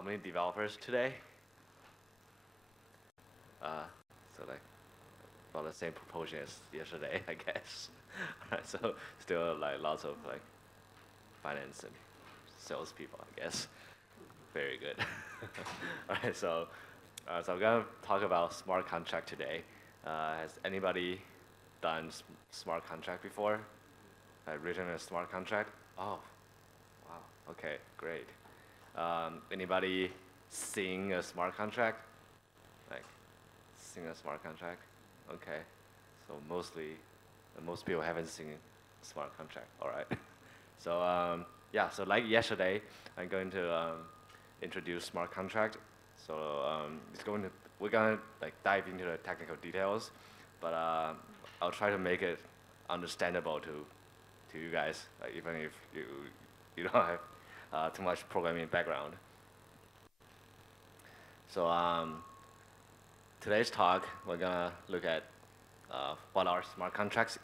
how many developers today? So like about the same proportion as yesterday, I guess. So still like lots of like finance and salespeople, I guess. Very good. All right, so I'm gonna talk about smart contract today. Has anybody done smart contract before? Written a smart contract? Oh, wow. Okay, great. Anybody sing a smart contract? Like, sing a smart contract? Okay. So most people haven't seen a smart contract. All right. So yeah. So like yesterday, I'm going to introduce smart contract. So we're gonna like dive into the technical details, but I'll try to make it understandable to you guys, even if you don't have too much programming background. So today's talk, we're gonna look at what are smart contracts.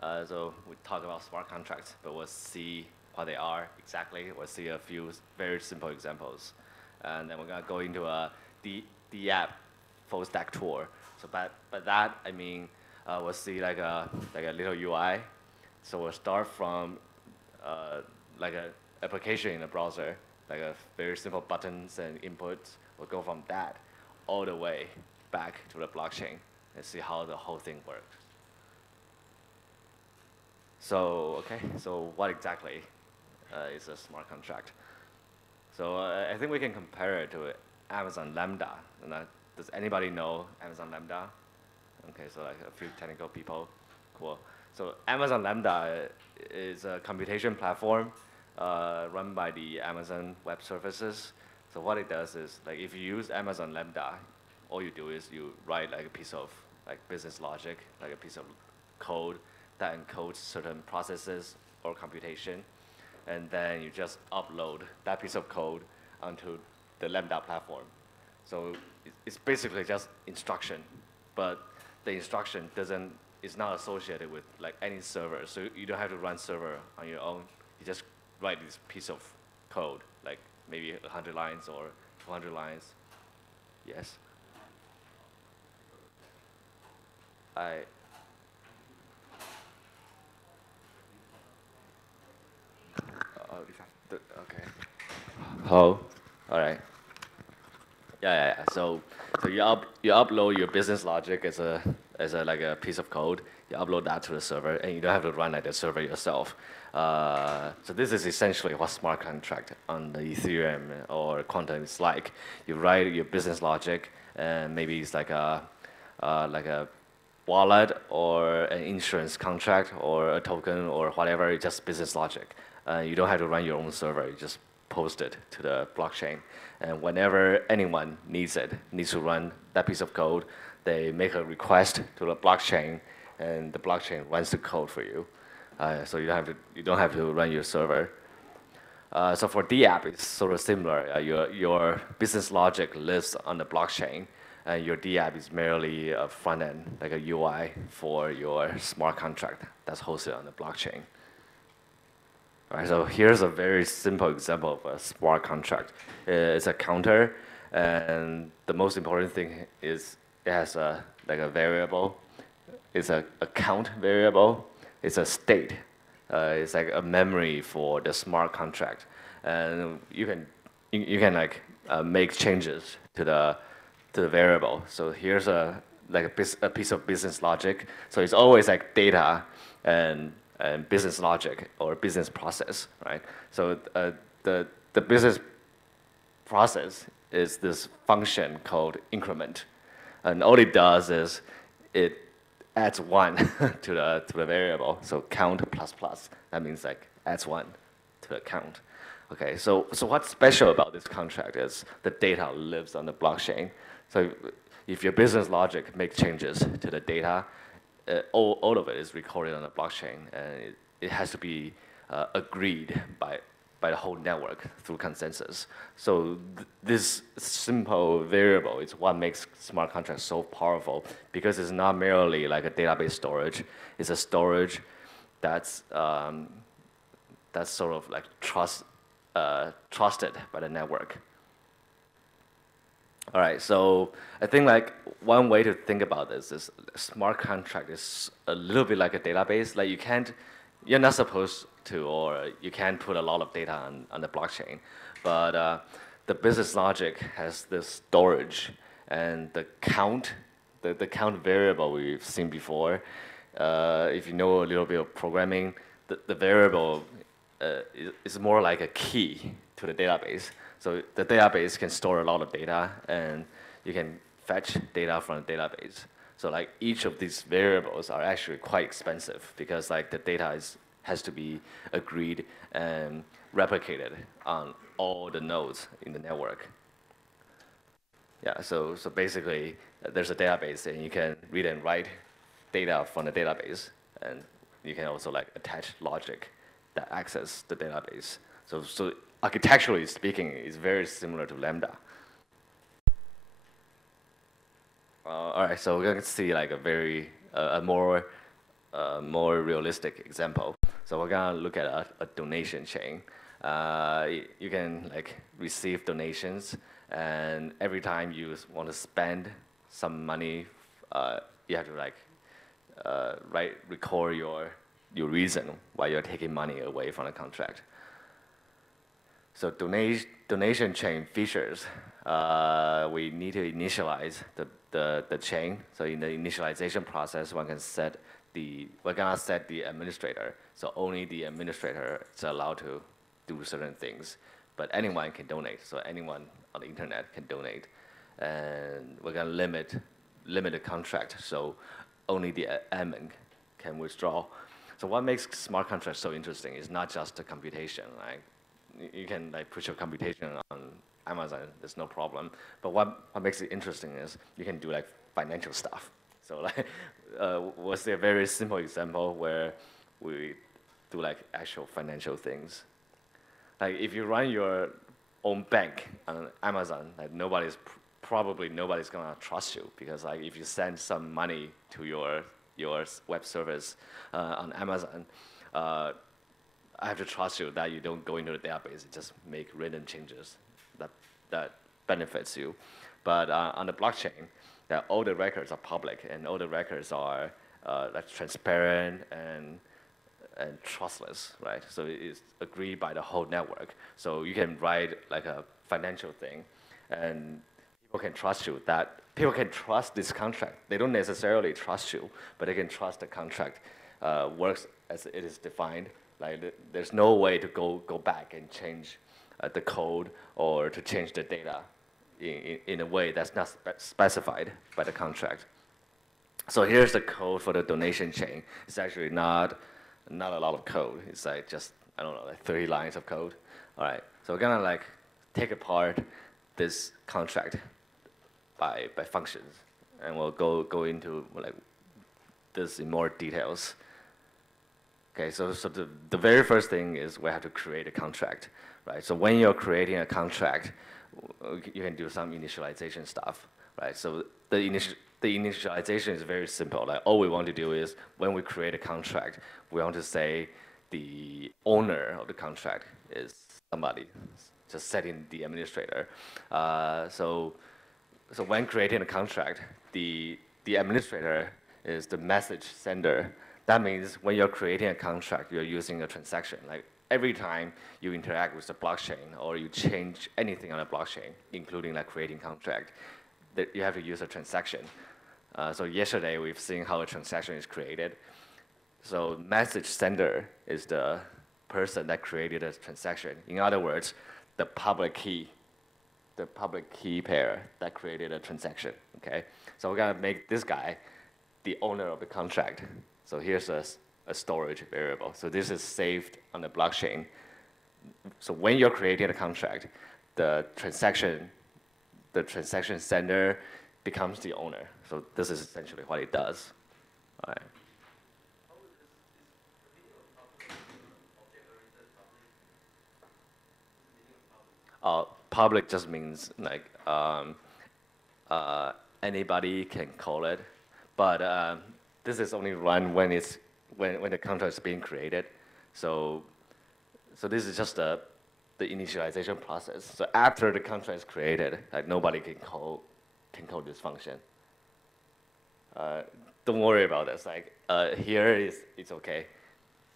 So we talk about smart contracts, but we'll see what they are exactly. We'll see a few very simple examples, and then we're gonna go into the app full stack tour. So by that I mean we'll see like a little UI. So we'll start from like an application in a browser, like a very simple buttons and inputs. We'll go from that all the way back to the blockchain and see how the whole thing works. So, okay, so what exactly is a smart contract? So I think we can compare it to Amazon Lambda. And does anybody know Amazon Lambda? Okay, so like a few technical people, cool. So Amazon Lambda is a computation platform run by the Amazon Web Services. So what it does is, like, if you use Amazon Lambda, all you do is you write like a piece of like business logic, like a piece of code that encodes certain processes or computation, and then you just upload that piece of code onto the Lambda platform. So it's basically just instruction, but the instruction is not associated with like any server, so you don't have to run server on your own. You just write this piece of code, like maybe 100 lines or 200 lines. Yes? Okay. Oh, all right. Yeah. So you upload your business logic as a like a piece of code. You upload that to the server, and you don't have to run like the server yourself. So this is essentially what smart contract on the Ethereum or Quantum is like. You write your business logic, and maybe it's like a wallet or an insurance contract or a token or whatever. It's just business logic. You don't have to run your own server. You just post it to the blockchain. And whenever anyone needs to run that piece of code, they make a request to the blockchain, and the blockchain runs the code for you. So you don't have to run your server. So for the app, it's sort of similar. Your business logic lives on the blockchain, and your D app is merely a front end, like a UI for your smart contract that's hosted on the blockchain. All right, so here's a very simple example of a smart contract. It's a counter, and the most important thing is it has a variable. It's a count variable. It's a state. It's like a memory for the smart contract, and you can like make changes to the variable. So here's a piece of business logic. So it's always like data and business logic or business process, right? So the business process is this function called increment, and all it does is it adds 1 to the variable. So count plus plus. That means like adds 1 to the count. Okay, so what's special about this contract is the data lives on the blockchain. So if your business logic makes changes to the data, all of it is recorded on the blockchain, and it has to be agreed by the whole network through consensus. So this simple variable is what makes smart contracts so powerful, because it's not merely like a database storage. It's a storage that's sort of like trusted by the network. All right, so I think like one way to think about this is smart contract is a little bit like a database. Like you're not supposed to, or you can't put a lot of data on the blockchain, but the business logic has this storage and the count variable we've seen before. If you know a little bit of programming, the variable is more like a key to the database. So the database can store a lot of data, and you can fetch data from the database. So like each of these variables are actually quite expensive because like the data has to be agreed and replicated on all the nodes in the network. Yeah, so basically there's a database and you can read and write data from the database, and you can also like attach logic that access the database. So architecturally speaking, it's very similar to Lambda. All right, so we're going to see like a more realistic example. So we're gonna look at a donation chain. You can like receive donations, and every time you want to spend some money, you have to like record your reason why you're taking money away from the contract. So donation chain features, we need to initialize the chain. So in the initialization process, we're gonna set the administrator. So only the administrator is allowed to do certain things, but anyone can donate. So anyone on the internet can donate, and we're gonna limit the contract. So only the admin can withdraw. So what makes smart contracts so interesting is not just the computation. Like you can like put your computation on Amazon, there's no problem. But what makes it interesting is you can do like financial stuff. So like, was there a very simple example where we do like actual financial things? Like if you run your own bank on Amazon, like probably nobody's gonna trust you, because like if you send some money to your web service on Amazon, I have to trust you that you don't go into the database and just make random changes that benefits you. But on the blockchain, that all the records are public, and all the records are like transparent and trustless, right? So it's agreed by the whole network. So you can write like a financial thing, and people can trust you. That people can trust this contract. They don't necessarily trust you, but they can trust the contract works as it is defined. Like there's no way to go back and change the code or to change the data in a way that's not specified by the contract. So here's the code for the donation chain. It's actually not a lot of code. It's like just, I don't know, like 30 lines of code. All right, so we're gonna like take apart this contract by functions, and we'll go into like this in more details. Okay, so the very first thing is we have to create a contract, right? So when you're creating a contract, you can do some initialization stuff, right? So the initialization is very simple. Like all we want to do is when we create a contract, we want to say the owner of the contract is somebody, just setting the administrator. So when creating a contract, the administrator is the message sender. That means when you're creating a contract, you're using a transaction. Like every time you interact with the blockchain or you change anything on the blockchain, including like creating contract, that you have to use a transaction. So yesterday we've seen how a transaction is created. So message sender is the person that created a transaction. In other words, the public key pair that created a transaction. Okay, so we're gonna make this guy the owner of the contract. So here's a storage variable. So this is saved on the blockchain. So when you're creating a contract, the transaction sender becomes the owner. So this is essentially what it does. All right. Public just means like anybody can call it, but this is only run when the contract is being created. So this is just the the initialization process. So after the contract is created, like nobody can call this function. Don't worry about this. Like here it's okay.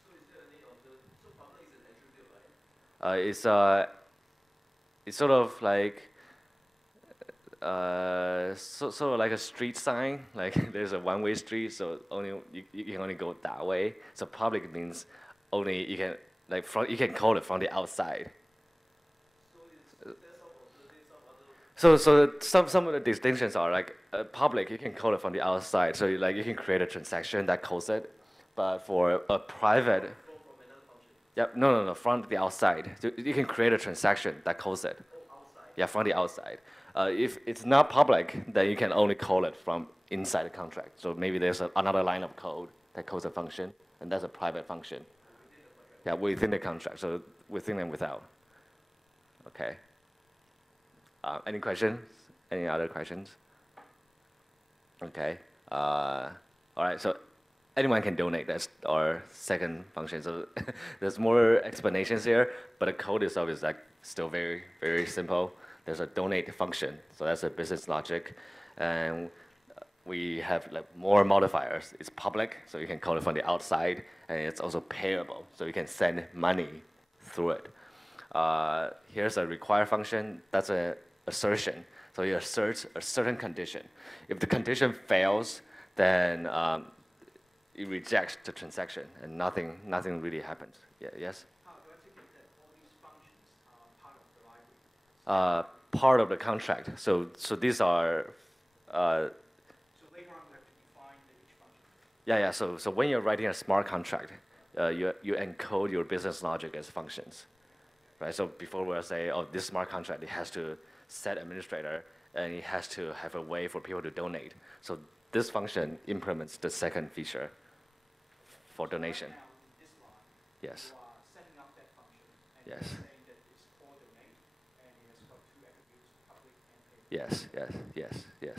So is there any of the so public is an attribute, right? It's sort of like sort of like a street sign. Like there's a one-way street, so only you can only go that way. So public means only you can like you can call it from the outside. So is there some other Some of the distinctions are like public, you can call it from the outside. So you can create a transaction that calls it, but for a private, from another function? yeah, no, from the outside. So you can create a transaction that calls it. Oh, outside. Yeah, from the outside. If it's not public, then you can only call it from inside the contract. So maybe there's another line of code that calls a function, and that's a private function. Yeah, within the contract, so within and without. Okay. Any questions? Any other questions? Okay. All right, so anyone can donate. That's our second function. So there's more explanations here, but the code itself is like still very, very simple. There's a donate function, so that's a business logic. And we have like more modifiers. It's public, so you can call it from the outside, and it's also payable, so you can send money through it. Here's a require function. That's an assertion. So you assert a certain condition. If the condition fails, then it rejects the transaction, and nothing really happens. Yeah, yes? How do I take it that all these functions are part of the library? Part of the contract. So these are. So later on, we have to define each function. Yeah. So when you're writing a smart contract, you encode your business logic as functions, right? So before we'll say, oh, this smart contract, it has to set administrator, and it has to have a way for people to donate. So this function implements the second feature for donation. Now, in this line, Yes. you are setting up that function, and Yes. you're saying that it's for donate, and it has got two attributes, public and payable. Yes.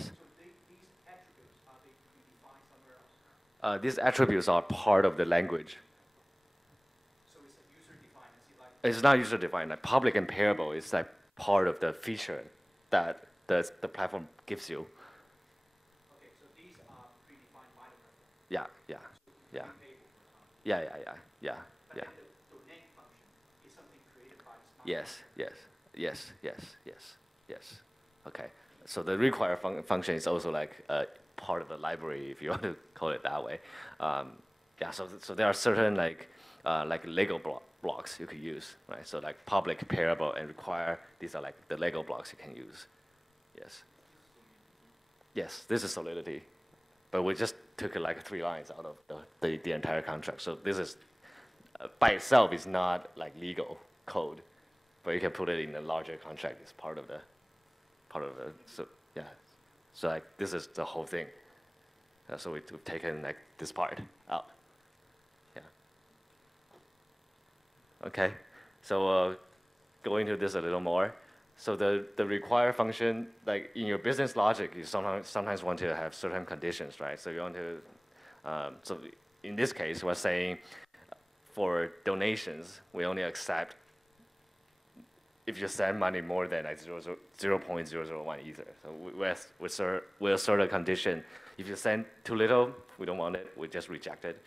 So these attributes, are they predefined somewhere else? These attributes are part of the language. So it's a user-defined, as you like. It's not user-defined. Like public and payable is like part of the feature that the platform gives you. Okay, so these are predefined by the platform. Yeah. Payable, for example. Yeah. But then the donate function is something created by the smart Yes. Okay. So the require function is also like part of the library, if you want to call it that way. Yeah. So there are certain like Lego blocks you could use, right? So like public, payable, and require. These are like the Lego blocks you can use. Yes. Yes. This is Solidity, but we just took like 3 lines out of the entire contract. So this is by itself is not like legal code, but you can put it in a larger contract. It's part of the so yeah. So like this is the whole thing. So we've taken like this part out. Yeah. Okay. So go into this a little more. So the require function, like in your business logic, you sometimes want to have certain conditions, right? So you want to, so in this case, we're saying for donations, we only accept if you send money more than like 0.001 Ether. So we assert a condition. If you send too little, we don't want it, we just reject it.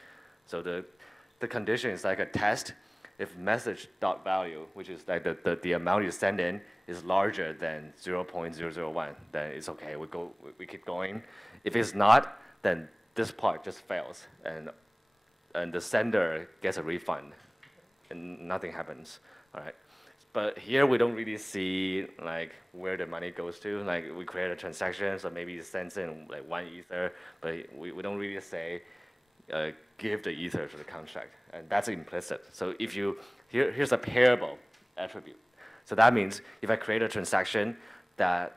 So the condition is like a test. If message.value, which is like the amount you send in, is larger than 0.001, then it's okay. We keep going. If it's not, then this part just fails, and the sender gets a refund, and nothing happens. All right. But here we don't really see like where the money goes to. Like we create a transaction, so maybe it sends in like 1 Ether, but we don't really say give the Ether to the contract, and that's implicit. So if you here's a payable attribute. So that means if I create a transaction that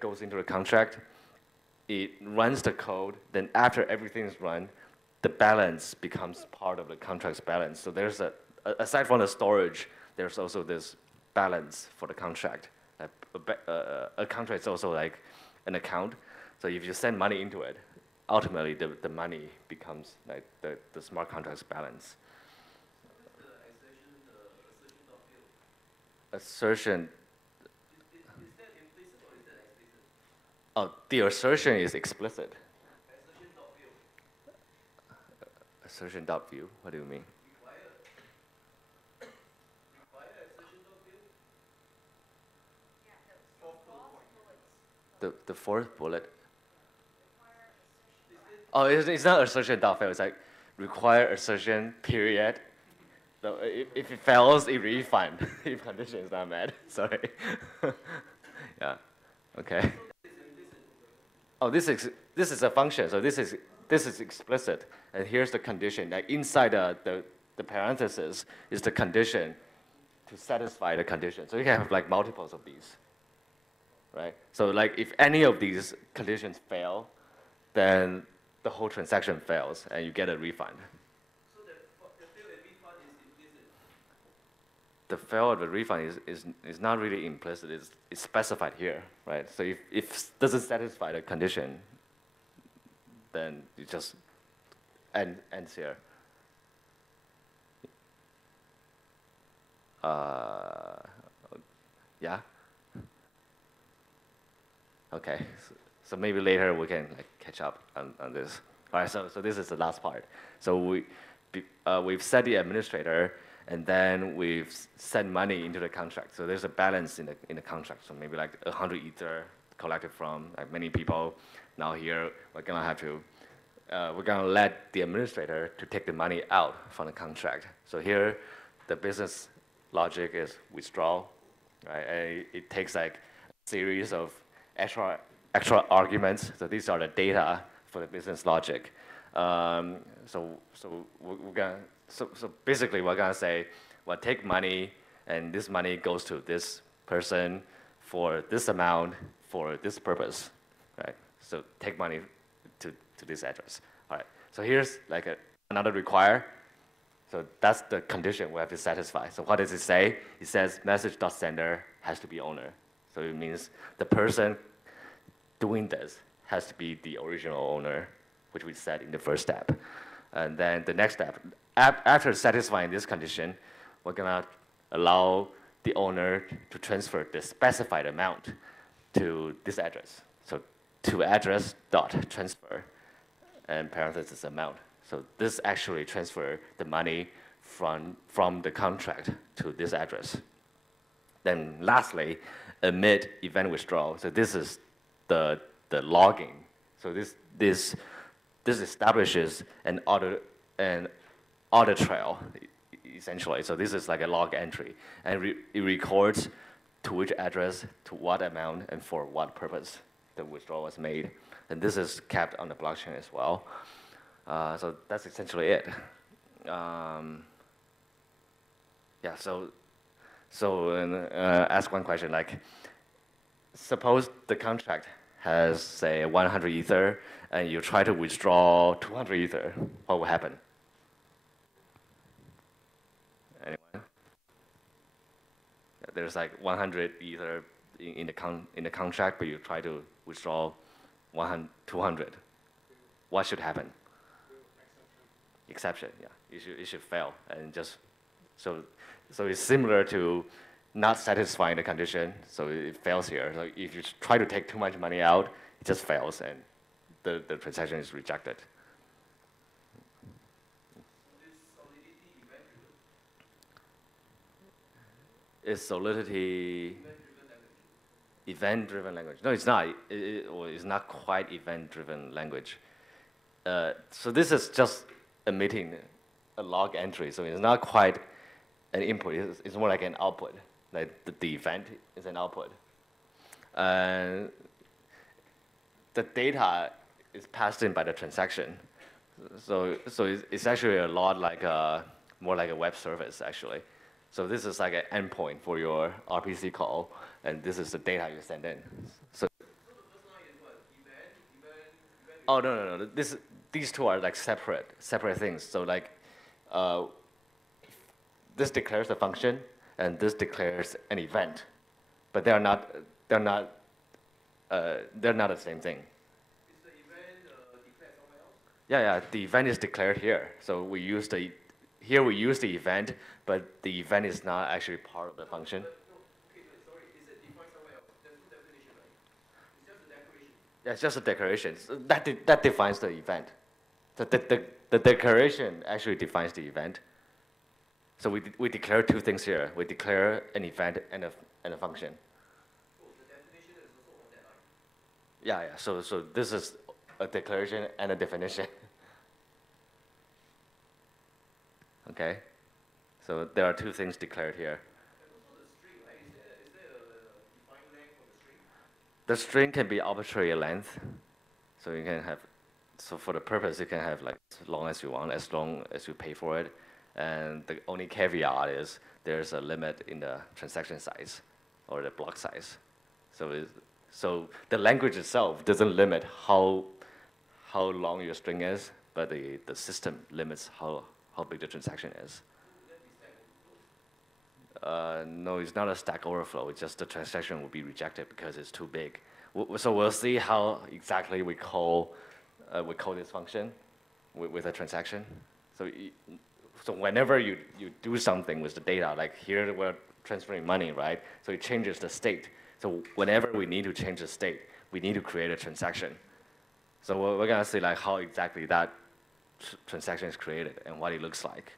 goes into the contract, it runs the code. Then after everything is run, the balance becomes part of the contract's balance. So there's aside from the storage, there's also this balance for the contract. A contract is also like an account. So if you send money into it, ultimately the money becomes like the smart contract's balance. Assertion. Is that implicit or is that explicit? Oh, the assertion is explicit. Assertion dot view. Assertion dot view. What do you mean? Require assertion dot view. The fourth bullet. Oh, it's not assertion dot fail. It's like require assertion period. So if it fails, it refund. If condition is not met. Sorry. Yeah. Okay. Oh, this is a function. So this is explicit, and here's the condition. Like inside the parenthesis is the condition to satisfy the condition. So you can have like multiples of these, right? So like if any of these conditions fail, then the whole transaction fails, and you get a refund. So the fail and refund is implicit. The fail of the refund is not really implicit. It's specified here, right? So if it doesn't satisfy the condition, then it just ends here. Yeah. Okay. So maybe later we can like catch up on this. All right. So this is the last part. So we've set the administrator, and then we've sent money into the contract. So there's a balance in the contract. So maybe like 100 Ether collected from like many people. Now here we're gonna have to we're gonna let the administrator to take the money out from the contract. So here the business logic is withdrawal, right? And it takes like a series of extra arguments. So these are the data for the business logic. So basically we're gonna say, well, take money, and this money goes to this person for this amount for this purpose, right? So take money to this address. All right. So here's like another require. So that's the condition we have to satisfy. So what does it say? It says message.sender has to be owner. So it means the person doing this has to be the original owner, which we said in the first step. And then the next step, after satisfying this condition, we're gonna allow the owner to transfer the specified amount to this address. So to address dot transfer and parenthesis amount. So this actually transfer the money from the contract to this address. Then lastly, emit event withdrawal. So this is the logging. So this establishes an audit trail, essentially. So this is like a log entry, and it records to which address, to what amount, and for what purpose the withdrawal was made. And this is kept on the blockchain as well. So that's essentially it. Yeah. So ask one question, like, suppose the contract has, say, 100 Ether, and you try to withdraw 200 Ether. What will happen? Anyone? There's like 100 Ether in the contract, but you try to withdraw 200. What should happen? Exception. Yeah. It should fail, and just so it's similar to not satisfying the condition, so it fails here. So if you try to take too much money out, it just fails, and the transaction is rejected. Is solidity event-driven language? No, it's not. It's not quite event-driven language. So this is just emitting a log entry, so it's not quite an input. It's more like an output. Like the event is an output. The data is passed in by the transaction. So it's actually a lot like more like a web service, actually. So this is like an endpoint for your RPC call, and this is the data you send in. So the first line is what? Event? Oh, no. These two are like separate things. So like, this declares a function, and this declares an event, but they're not the same thing. Is the event declared somewhere else? Yeah. The event is declared here. So we use the event, but the event is not actually part of the function. Yeah, it's just a declaration. So that defines the event. The declaration actually defines the event. So we declare two things here. We declare an event and a function. Oh, the definition is also on that line. Yeah. So this is a declaration and a definition. Okay. So there are two things declared here. And also the string, right? Is there a defined length for the string? The string can be arbitrary length. So you can have, so for the purpose, you can have like as long as you want, as long as you pay for it. And the only caveat is there's a limit in the transaction size or the block size. So the language itself doesn't limit how long your string is, but the system limits how big the transaction is. No, it's not a Stack Overflow. It's just the transaction will be rejected because it's too big. So we'll see how exactly we call this function with a transaction. So whenever you do something with the data, like here we're transferring money, right? So it changes the state. So whenever we need to change the state, we need to create a transaction. So we're gonna see like how exactly that transaction is created and what it looks like.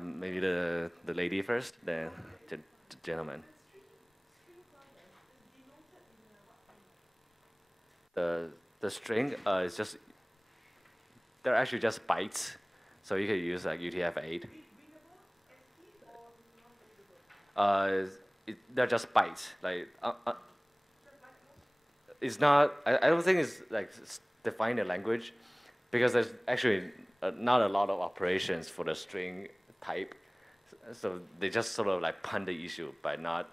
Maybe the lady first, then the gentleman. The string is just, they're actually just bytes. So you can use like UTF-8. They're just bytes. Like it's not. I don't think it's like defined a language, because there's actually not a lot of operations for the string type. So they just sort of like punt the issue by not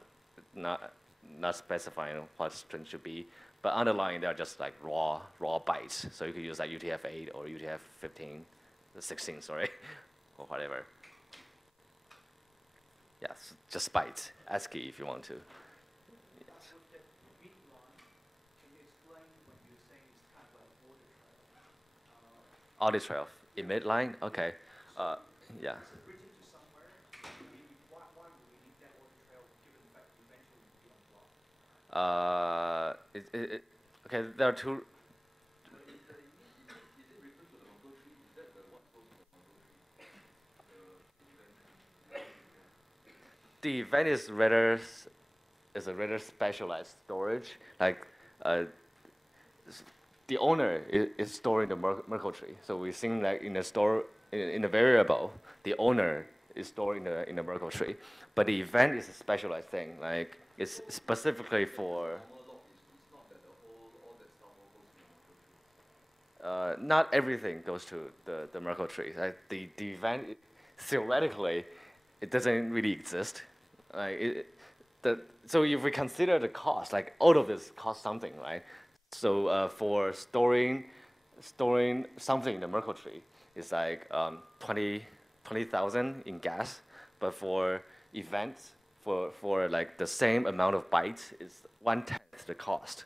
specifying what string should be. But underlying, they're just like raw bytes. So you could use like UTF-8 or UTF-15, 16, sorry, or whatever. Yes, just bytes. ASCII if you want to. With that mid line, can you explain when you're saying it's kind of an audit trail? Audit trail. Emit line? Okay. Yeah. Is it written to somewhere? Why would we need that audit trail given the fact eventually will be unblocked? Okay, there are two. The event is a rather specialized storage. Like the owner is storing the Merkle tree. So we think like in a variable, the owner is stored in the Merkle tree. But the event is a specialized thing. Like it's specifically for. Not everything goes to the Merkle tree. Like the event, theoretically, it doesn't really exist. So if we consider the cost, like all of this costs something, right? So for storing something in the Merkle tree, it's like 20,000 in gas. But for events, for like the same amount of bytes, it's 1/10 the cost.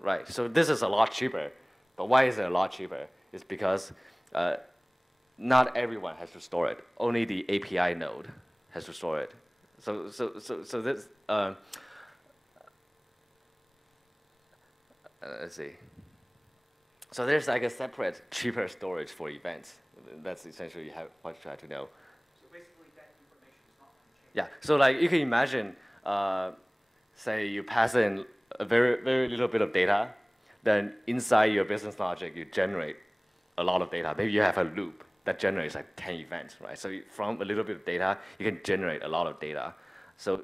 Right. So this is a lot cheaper. But why is it a lot cheaper? It's because not everyone has to store it. Only the API node has to store it. So this, let's see. So there's like a separate, cheaper storage for events. That's essentially what you have to know. So basically that information is not unchanged. Yeah, so like you can imagine, say you pass in a very little bit of data, then inside your business logic, you generate a lot of data. Maybe you have a loop that generates like 10 events, right? So from a little bit of data, you can generate a lot of data. So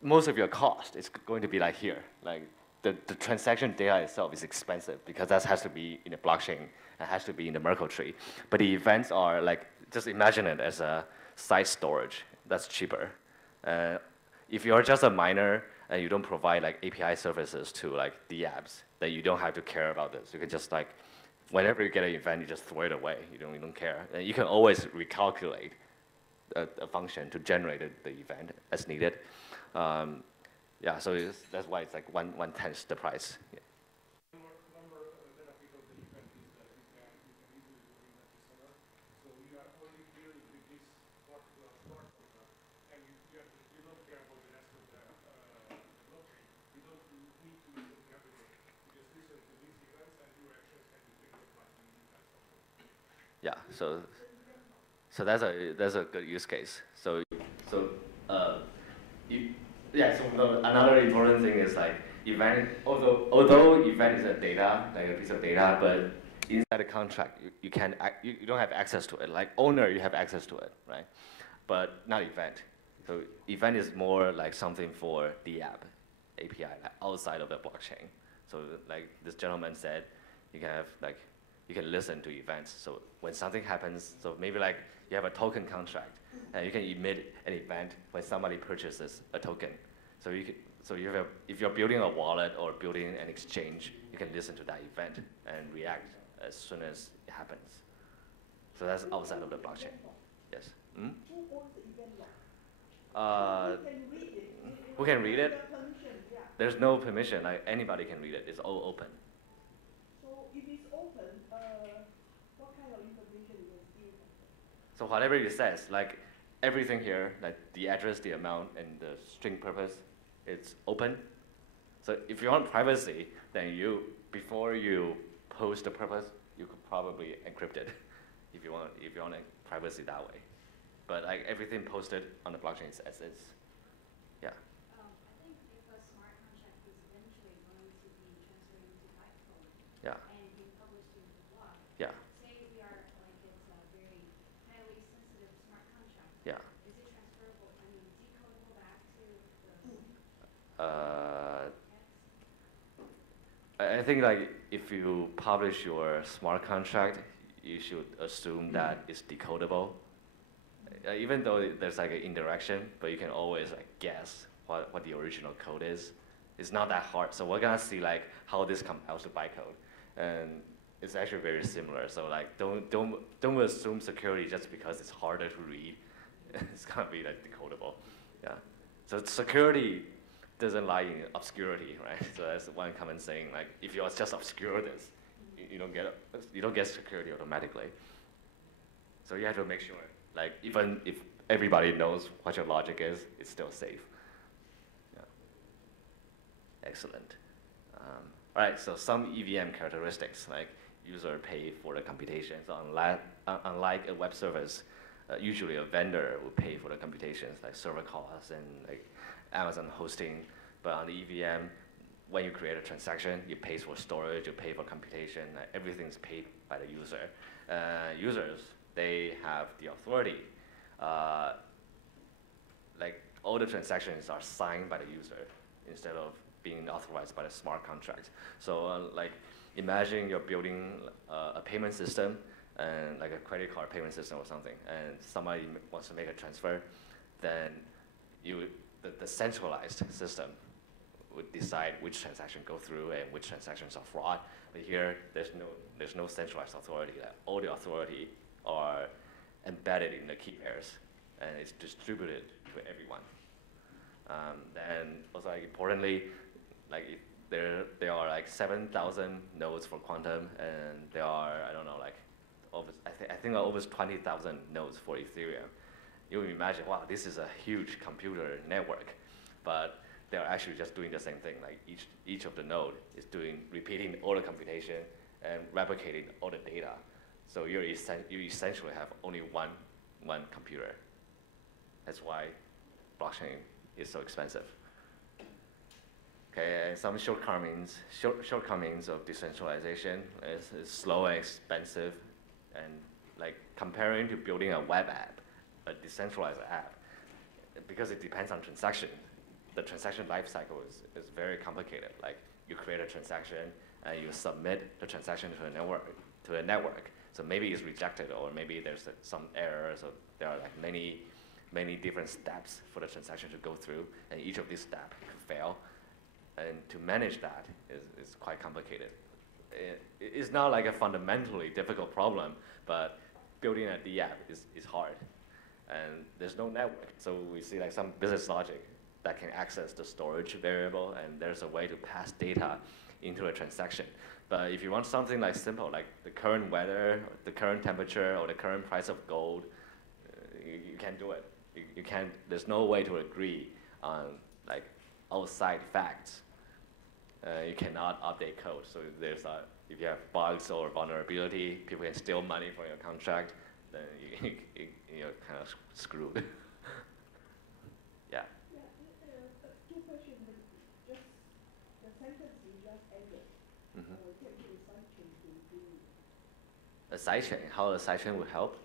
most of your cost is going to be like here. Like the transaction data itself is expensive because that has to be in a blockchain. It has to be in the Merkle tree. But the events are like, just imagine it as a site storage. That's cheaper. If you're just a miner and you don't provide like API services to like the apps, then you don't have to care about this. You can just like, whenever you get an event, you just throw it away. You don't care. And you can always recalculate a function to generate the event as needed. Yeah, so that's why it's like 1/10 the price. Yeah. One more benefit of the event is that you can easily do event listener. So you are only dealing with this particular part of that, and you Yeah, but you don't care about the rest of the blockchain. You don't need to listen to everything. You just listen to these events and your actions can be triggered by the events also. Yeah, so that's a good use case. So you, yeah. So another important thing is like event. Although event is a data, like a piece of data, but inside a contract, you can you don't have access to it. Like owner, you have access to it, right? But not event. So event is more like something for the app API, like outside of the blockchain. So like this gentleman said, you can have like you can listen to events. So when something happens, so maybe like you have a token contract, and you can emit an event when somebody purchases a token. So if you're building a wallet or building an exchange, you can listen to that event and react as soon as it happens. So that's outside of the blockchain. Yes. Hmm? Who owns the event log? Uh, Who can read it? who can read it? The permission, yeah. There's no permission. Like anybody can read it. It's all open. So if it's open, what kind of information you can steal? So whatever it says, like everything here, like the address, the amount, and the string purpose, it's open. So if you want privacy, then before you post the purpose, you could probably encrypt it if you want privacy that way. But like everything posted on the blockchain is as is. Yeah. I think if a smart contract is eventually going to be transferred into bytecode Yeah. and be published into the block, Yeah. say we are like it's a very highly sensitive smart contract. Yeah. Is it transferable? I mean, decodable back to the Uh, text? I think like if you publish your smart contract, you should assume that it's decodable. Even though there's like an indirection, but you can always like guess what the original code is. It's not that hard. So we're gonna see like how this compiles to bytecode, and it's actually very similar. So like don't assume security just because it's harder to read. It's gonna be like decodable. Yeah. So security doesn't lie in obscurity, right? So that's one common saying. Like if you just obscure this, you don't get security automatically. So you have to make sure, like even if everybody knows what your logic is, it's still safe. Yeah. Excellent. All right, so some EVM characteristics, like user pay for the computation. So unlike a web service, usually a vendor will pay for the computations, like server costs and like Amazon hosting. But on the EVM, when you create a transaction, you pay for storage, you pay for computation, everything's paid by the user. Users, they have the authority. Like all the transactions are signed by the user instead of being authorized by the smart contract. So like imagine you're building a payment system and like a credit card payment system or something, and somebody wants to make a transfer, then the centralized system would decide which transaction go through and which transactions are fraud. But here, there's no centralized authority. All the authority are embedded in the key pairs, and it's distributed to everyone. Then also like, importantly, like there are like 7,000 nodes for quantum, and there are I don't know like I think over 20,000 nodes for Ethereum. You would imagine, wow, this is a huge computer network, but they're actually just doing the same thing. Like each of the node is repeating all the computation and replicating all the data. So you essentially have only one computer. That's why blockchain is so expensive. Okay, and some shortcomings of decentralization is slow and expensive, and like comparing to building a web app, a decentralized app, because it depends on transaction. The transaction lifecycle is very complicated. Like you create a transaction and you submit the transaction to a network. So maybe it's rejected, or maybe there's some error. So there are like many different steps for the transaction to go through, and each of these steps could fail. And to manage that is quite complicated. It's not like a fundamentally difficult problem, but building a D app is hard. And there's no network. So we see like some business logic that can access the storage variable, and there's a way to pass data into a transaction. But if you want something like simple, like the current weather, the current temperature, or the current price of gold, you can't do it. You can't. There's no way to agree on like outside facts. You cannot update code. So there's if you have bugs or vulnerability, people can steal money from your contract, then you're kind of screwed. Yeah. Yeah, two questions. Just the sentence you just ended. Mm-hmm. Can you sidechain to do? A sidechain. How a sidechain would help?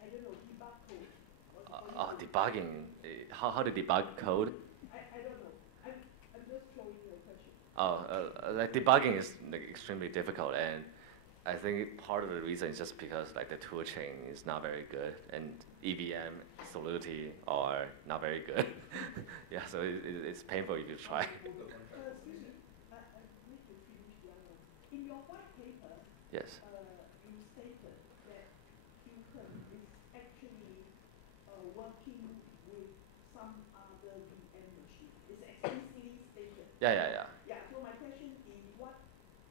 I don't know, debug code. Debugging. How to debug code? I don't know. I'm just throwing you a question. Like debugging is like extremely difficult, and I think part of the reason is just because like the tool chain is not very good, and EVM solidity are not very good. Yeah, so it's painful if you try. Excuse me, I need to finish the other one. In your white paper, Yes. you stated that Qcon is actually working with some other VM machine. It's explicitly stated. Yeah. Yeah, so my question is what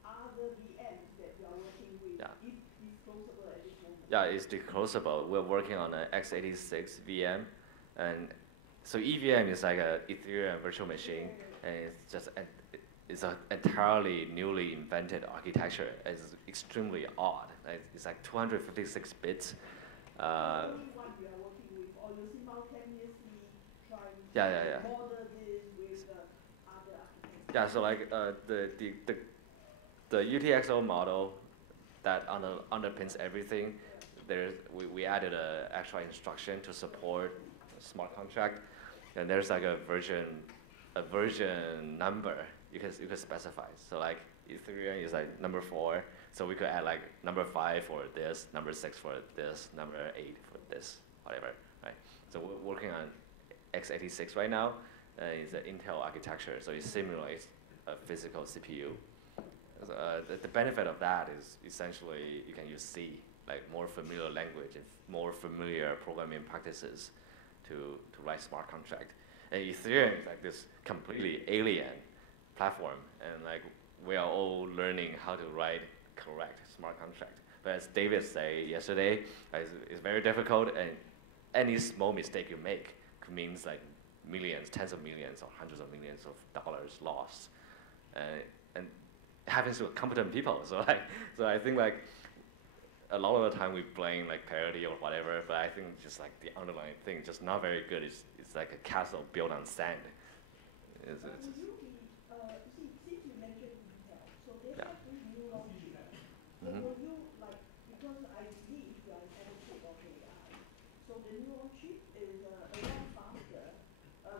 other VMs that you are working with, Yeah. if disclosable at this moment? Yeah, it's disclosable. We're working on an x86 VM, and so EVM is like a Ethereum virtual machine, and it's just it's an entirely newly invented architecture. It's extremely odd. It's like 256 bits. Only one we are working with, or you simultaneously trying to Yeah. model this with other architectures? Yeah, so like the UTXO model that underpins everything, we added an extra instruction to support smart contract, and there's like a version number you can specify. So like Ethereum is like number 4, so we could add like number 5 for this, number 6 for this, number 8 for this, whatever, right? So we're working on x86 right now. It's an Intel architecture, so it simulates a physical CPU. So, the benefit of that is essentially you can use C, like more familiar language and more familiar programming practices to write smart contract. And Ethereum is like this completely alien platform, and like we are all learning how to write correct smart contract. But as David said yesterday, it's very difficult, and any small mistake you make means like millions, tens of millions, or hundreds of millions of dollars lost. And it happens to competent people. So I think like a lot of the time we blame like parity or whatever, but I think just like the underlying thing just not very good. It's like a castle built on sand. It's Would you be, since you mentioned Intel, so they Yeah. have this new launch. So Mhm. will you, like, because I believe you are an advocate of AI, so the new launch chip is a lot faster,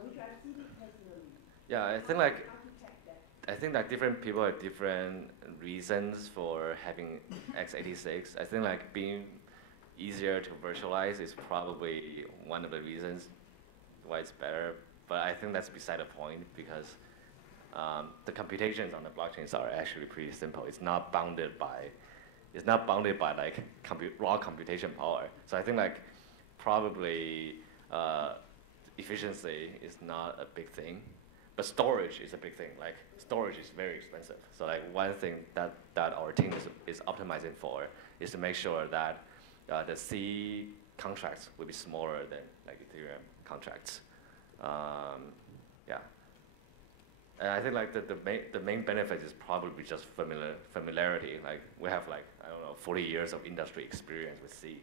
which I've seen it personally. Yeah, I think How like do you architect that? I think that different people have different reasons for having x86. I think like being easier to virtualize is probably one of the reasons why it's better. But I think that's beside the point because the computations on the blockchains are actually pretty simple. It's not bounded by like raw computation power. So I think like probably efficiency is not a big thing. But storage is a big thing. Like storage is very expensive. So like one thing that our team is optimizing for is to make sure that the C contracts will be smaller than like Ethereum contracts. Yeah. And I think like the main benefit is probably just familiarity. Like we have like I don't know 40 years of industry experience with C.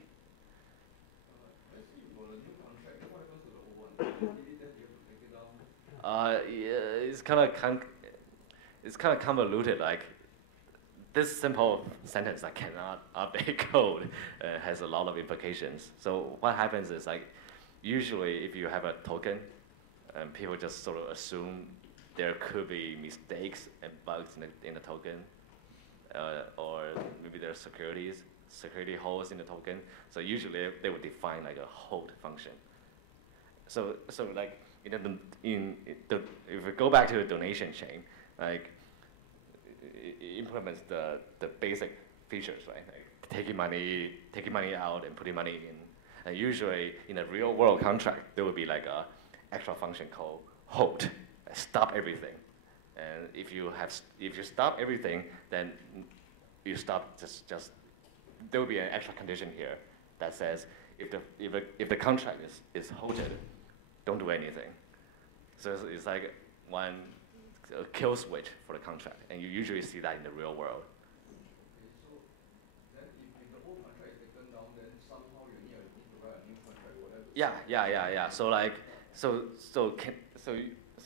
I see for the new contract, what happens to the old one? Delete that, you have to take it down. Yeah, it's kind of convoluted. Like this simple sentence, I cannot update code, has a lot of implications. So what happens is like, usually if you have a token, people just sort of assume there could be mistakes and bugs in the token, or maybe there are security holes in the token. So usually they would define like a hold function. So like if we go back to the donation chain, like it implements the basic features, right? Like taking money out and putting money in. And usually in a real world contract, there would be like a extra function called hold, stop everything. And if you stop everything, then you stop just there will be an extra condition here that says if the contract is halted, don't do anything. So it's like one kill switch for the contract, and you usually see that in the real world. Okay, so then if the old contract is taken down, then somehow you need to write a new contract, whatever. Yeah. So like, so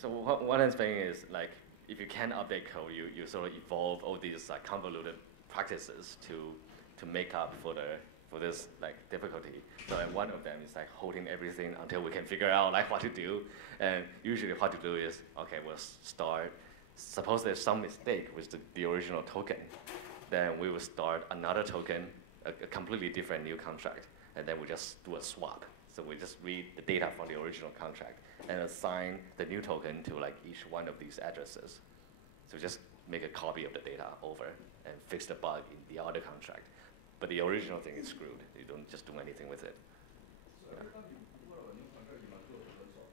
what I'm saying is like, if you can update code, you sort of evolve all these like convoluted practices to make up for this like difficulty. So like one of them is like holding everything until we can figure out like what to do. And usually what to do is, okay, we'll start, suppose there's some mistake with the original token, then we will start another token, a completely different new contract, and then we just do a swap. So we just read the data from the original contract and assign the new token to like each one of these addresses. So just make a copy of the data over and fix the bug in the other contract. But the original thing is screwed. You don't just do anything with it. So every time you put out a new contract, you must do a token swap.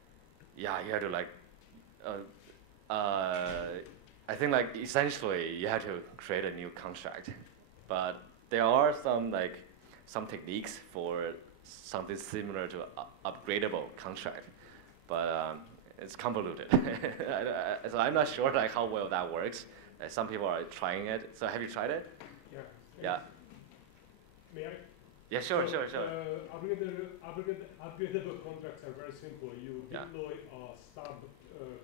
Yeah, you have to like, I think like essentially you have to create a new contract. But there are some techniques for something similar to upgradable contract, but it's convoluted. So I'm not sure like how well that works. Some people are trying it. So have you tried it? Yeah. Yeah. May I? Yeah, sure. Upgradable contracts are very simple. You Yeah. deploy a stub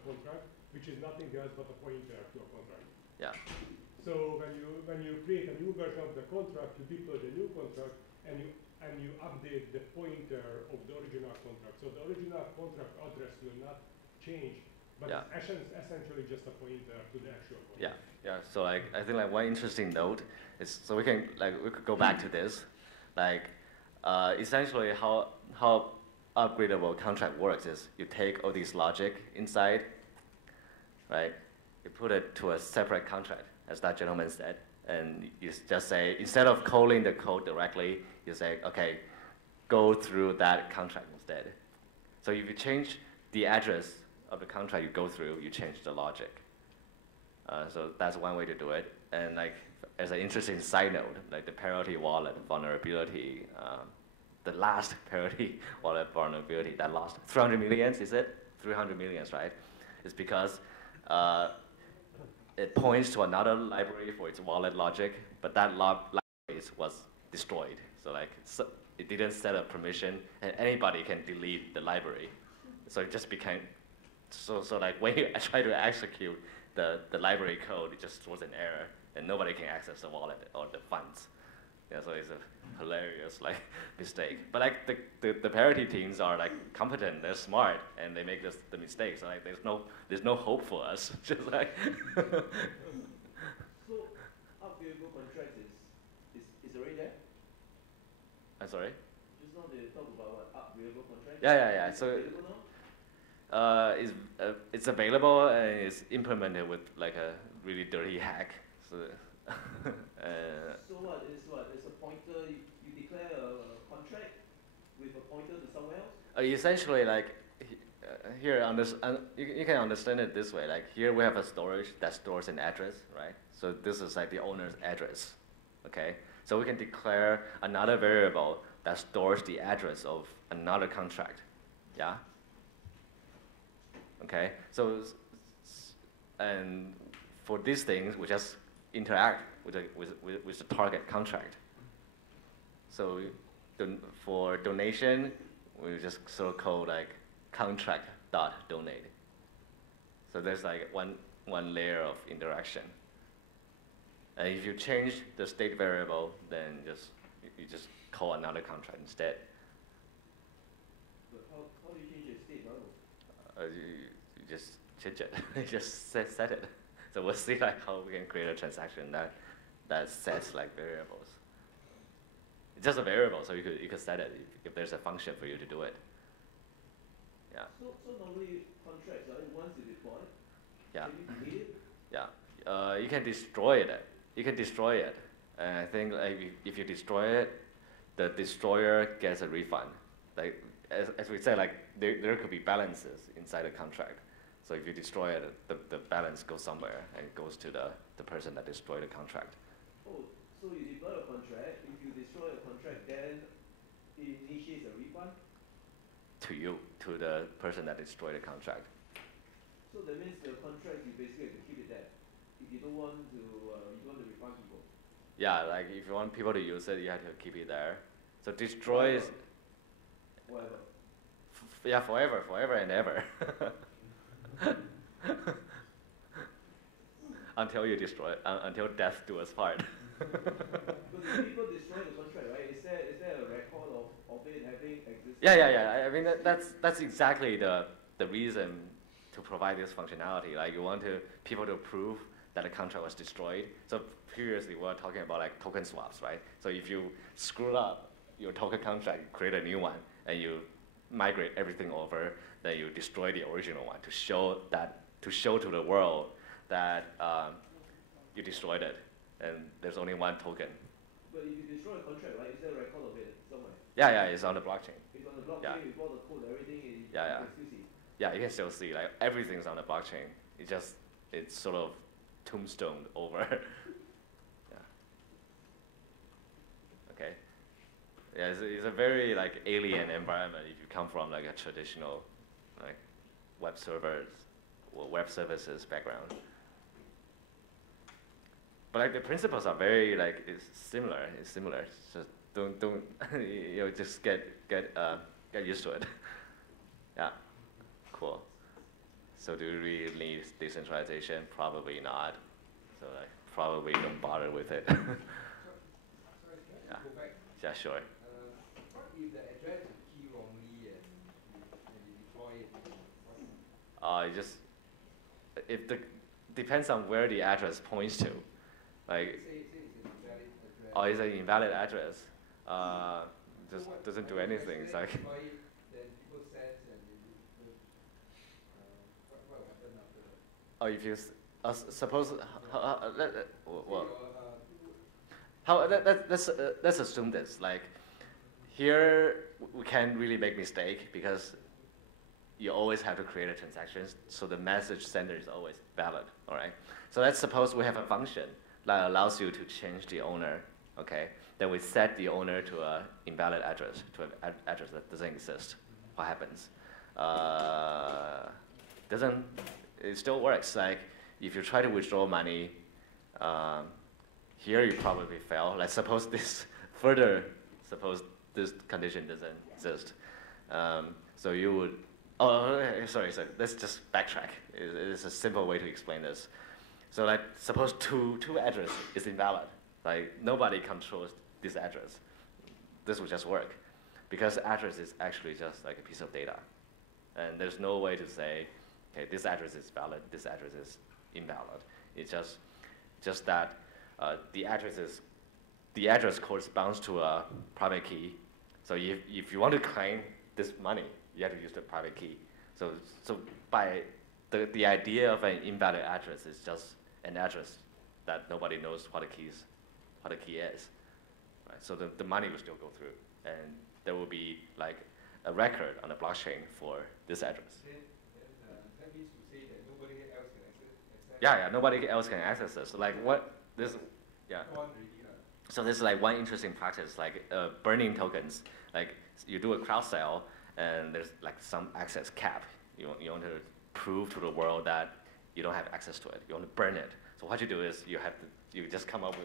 contract, which is nothing else but a pointer to a contract. Yeah. So when you create a new version of the contract, you deploy the new contract, and you update the pointer of the original contract. So the original contract address will not change, but Yeah. it's essentially just a pointer to the actual contract. Yeah. So like I think like one interesting note is, so we could go back to this, like essentially how upgradable contract works is you take all these logic inside, right? You put it to a separate contract, as that gentleman said, and you just say, instead of calling the code directly, you say, okay, go through that contract instead. So if you change the address of the contract you go through, you change the logic. So that's one way to do it. And like, as an interesting side note, like the parity wallet vulnerability, the last parity wallet vulnerability that lost 300 millions, is it? 300 millions, right? It's because it points to another library for its wallet logic, but that library was destroyed. So like, it didn't set a permission, and anybody can delete the library. So it just became, so like when you try to execute the library code, it just throws an error, and nobody can access the wallet or the funds. Yeah, so it's a hilarious like mistake. But like the parity teams are like competent, they're smart, and they make the mistake. So like there's no hope for us. Just like So upgradable contract is already there? I'm sorry? Just now they talk about what upgradable contract? Yeah. Is So it available now? it's available and it's implemented with like a really dirty hack. So So what? It's a pointer, you declare a contract with a pointer to somewhere else? essentially like here you can understand it this way. Like here we have a storage that stores an address, right? So this is like the owner's address, okay? So we can declare another variable that stores the address of another contract, yeah? Okay, so, and for these things, we just interact with the target contract. So for donation, we just sort of call like contract.donate. So there's like one layer of interaction. And if you change the state variable, then you just call another contract instead. But how do you change the state variable? You just change it. You just set it. So we'll see like how we can create a transaction that sets like variables. It's just a variable, so you could set it if there's a function for you to do it. Yeah. So normally contracts, right? Once you deploy, Yeah. can you delete it? Yeah. You can destroy it. You can destroy it. And I think like, if you destroy it, the destroyer gets a refund. Like as we said, like there could be balances inside a contract. So if you destroy it, the balance goes somewhere and it goes to the person that destroyed the contract. Oh, so you deploy a contract, if you destroy a contract, then it initiates a to you, to the person that destroyed the contract. So that means the contract, you basically have to keep it there. If you don't want to refund people. Yeah, like if you want people to use it, you have to keep it there. So destroy is, Whatever. yeah, forever and ever. Until you destroy it, until death do us part. Because if people destroy the contract, right? Is there a record of it having existed? Yeah. I mean that's exactly the reason to provide this functionality. Like you want people to prove that the contract was destroyed. So previously we were talking about like token swaps, right? So if you screw up your token contract, create a new one, and you migrate everything over, then you destroy the original one to show to the world that you destroyed it, and there's only one token. But if you destroy a contract, right, is there a record of it somewhere? Yeah, it's on the blockchain. It's on the blockchain, Yeah. with all the code, everything, you Yeah. can still see. Yeah, you can still see like everything's on the blockchain. It's sort of tombstoned over. Yeah. Okay. Yeah, it's a very like alien environment if you come from like a traditional like web servers or web services background. But like the principles are very like it's similar. So don't just get used to it. Yeah. Cool. So do we really need decentralization? Probably not. So like probably don't bother with it. Sorry, can I Yeah. go back? Yeah, sure. What if the address is key wrongly and you deploy it? It just depends on where the address points to. Like, Say it's an invalid address. it's an invalid address. Just So what- doesn't do when you anything. It's accidentally like, deploy it, then people sense and what will happen after that? if you suppose, well, Say let's assume this. Like, here we can't really make mistake because you always have to create a transaction, so the message sender is always valid. All right. So let's suppose we have a function that allows you to change the owner. Okay. Then we set the owner to an invalid address, to an address that doesn't exist. What happens? It still works. Like if you try to withdraw money, here you probably fail. Like suppose this condition doesn't exist. So you would, sorry, let's just backtrack. It is a simple way to explain this. So like suppose two address is invalid. Like nobody controls this address. This will just work because address is actually just like a piece of data. And there's no way to say, okay, this address is valid, this address is invalid. It's just that the address corresponds to a private key. So if you want to claim this money, you have to use the private key. So by the idea of an invalid address is just an address that nobody knows what the key is. Right? So the money will still go through, and there will be like a record on the blockchain for this address. that means to say that nobody else can access. Yeah, nobody else can access this. So like what this, yeah. Go on already, So this is like one interesting practice, like burning tokens. Like you do a crowd sale, and there's like some access cap. You want to prove to the world that you don't have access to it. You want to burn it. So what you do is you just come up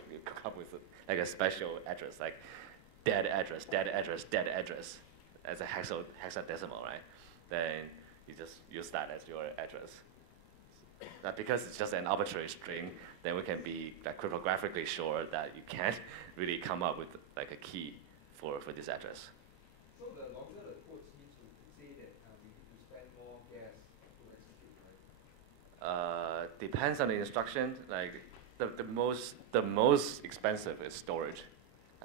with like a special address, like dead address as a hexadecimal, right? Then you just use that as your address. Because it's just an arbitrary string, then we can be like cryptographically sure that you can't really come up with like a key for this address. So the longer the code means to say that we need to spend more gas to execute, right? Depends on the instruction. Like the most expensive is storage.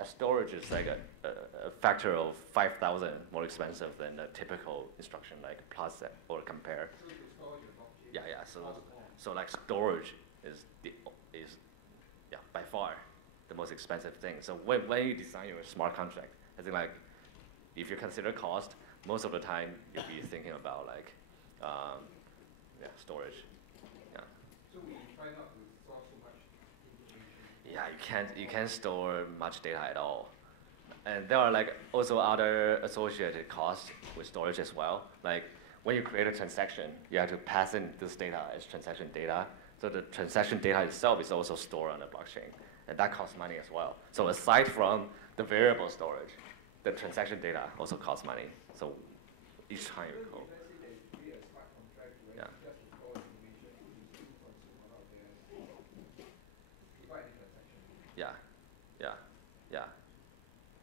Storage is like a factor of 5,000 more expensive than a typical instruction like plus or compare. So to store your blockchain. Yeah. costs more. So like storage is by far the most expensive thing. So when you design your smart contract, I think like if you consider cost, most of the time you'll be thinking about like storage. Yeah. So we try not to store so much information. Yeah, you can't store much data at all. And there are like also other associated costs with storage as well. Like when you create a transaction, you have to pass in this data as transaction data. So the transaction data itself is also stored on the blockchain, and that costs money as well. So aside from the variable storage, the transaction data also costs money. So each time you call. Let's say they create a smart contract where Yeah. you just store information to the consumer out there provide the transaction. Yeah, yeah, yeah,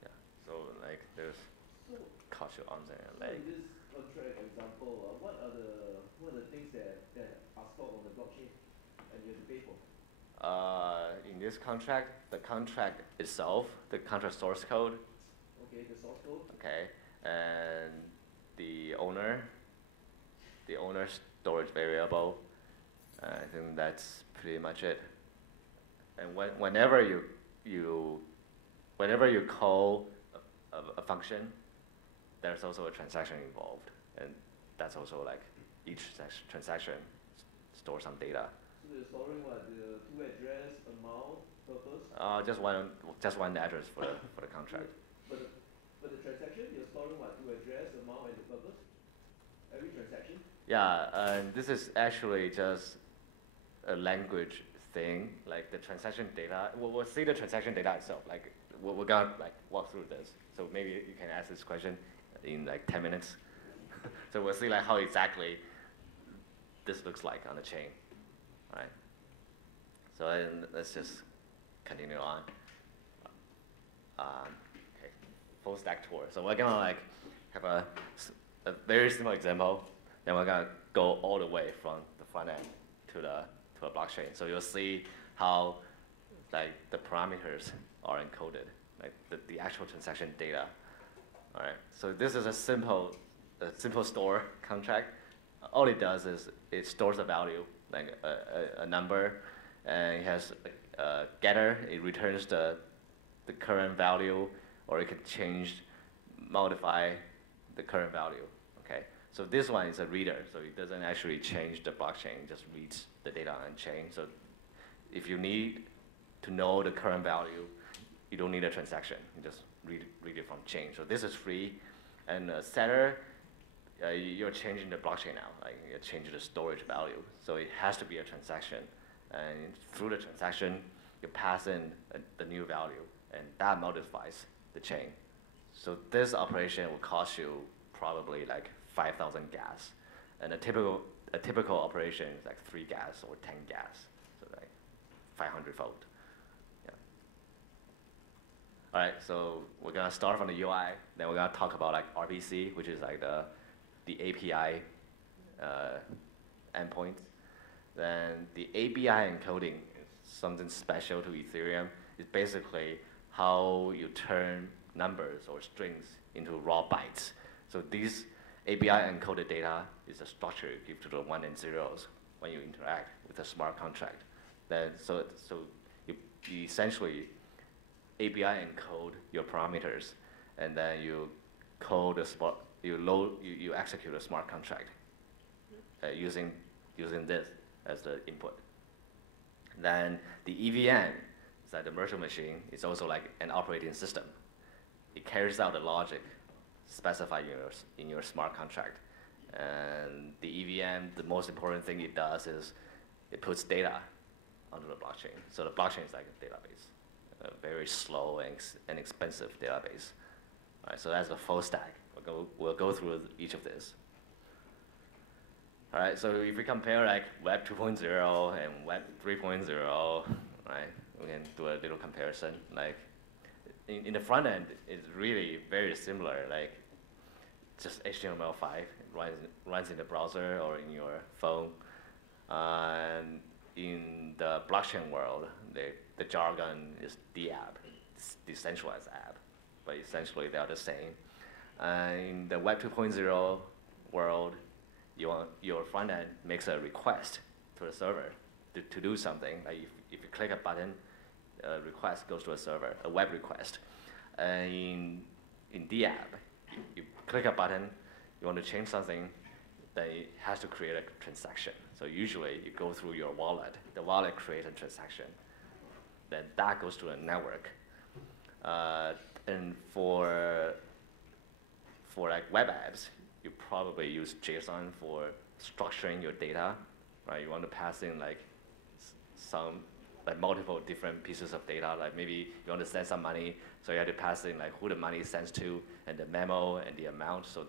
yeah. So like there's So, cost you arms and so leg. in this contract example, what are the things that are stored on the blockchain and you have to pay for? In this contract, the contract itself, the contract source code, Okay, the source code. okay, and the owner's storage variable. I think that's pretty much it. And whenever you call a function, there's also a transaction involved, and that's also like each transaction stores some data. So you're storing what, the to address, amount, purpose? Just one address for the contract. But the transaction, you're storing what, to address, amount, and the purpose? Every transaction? Yeah, and this is actually just a language thing, like the transaction data. We'll see the transaction data itself. Like we're gonna like walk through this. So maybe you can ask this question in like 10 minutes. So we'll see like how exactly this looks like on the chain, right? So let's just continue on. Okay, full stack tour. So we're gonna like have a very simple example. Then we're gonna go all the way from the front end to the blockchain. So you'll see how like the parameters are encoded, like the actual transaction data. All right. So this is a simple store contract. All it does is it stores a value, like a number, and it has a getter. It returns the current value, or it can modify the current value. Okay. So this one is a reader, so it doesn't actually change the blockchain, it just reads the data on chain. So if you need to know the current value, you don't need a transaction. You just read it from chain. So this is free. And setter, you're changing the blockchain now. Like you're changing the storage value. So it has to be a transaction. And through the transaction, you pass in the new value, and that modifies the chain. So this operation will cost you probably like 5,000 gas. And a typical operation is like 3 gas or 10 gas. So like 500-fold. Yeah. All right, so we're gonna start from the UI. Then we're gonna talk about like RPC, which is like the API endpoint. Then the API encoding is something special to Ethereum. It's basically how you turn numbers or strings into raw bytes. So these API encoded data is a structure you give to the 1 and 0s when you interact with a smart contract. Then so you essentially API encode your parameters, and then you code you execute a smart contract using this as the input. Then the EVM is like the virtual machine. It's also like an operating system. It carries out the logic specified in your smart contract. And the EVM, the most important thing it does is it puts data onto the blockchain. So the blockchain is like a database, a very slow and expensive database. All right, so that's the full stack. We'll go through each of this. All right, so if we compare like Web 2.0 and Web 3.0, right, we can do a little comparison. Like in the front end, it's really very similar. Like just HTML5 runs in the browser or in your phone. And in the blockchain world, the jargon is DApp, it's decentralized app, but essentially they are the same. In the Web 2.0 world, your front end makes a request to the server to do something. Like if you click a button, a request goes to a server, a web request. In DApp, you click a button, you want to change something, then it has to create a transaction. So usually you go through your wallet. The wallet creates a transaction. Then that goes to a network. And for like web apps, you probably use JSON for structuring your data, right? You want to pass in like some like multiple different pieces of data. Like maybe you want to send some money, so you have to pass in like who the money sends to and the memo and the amount. So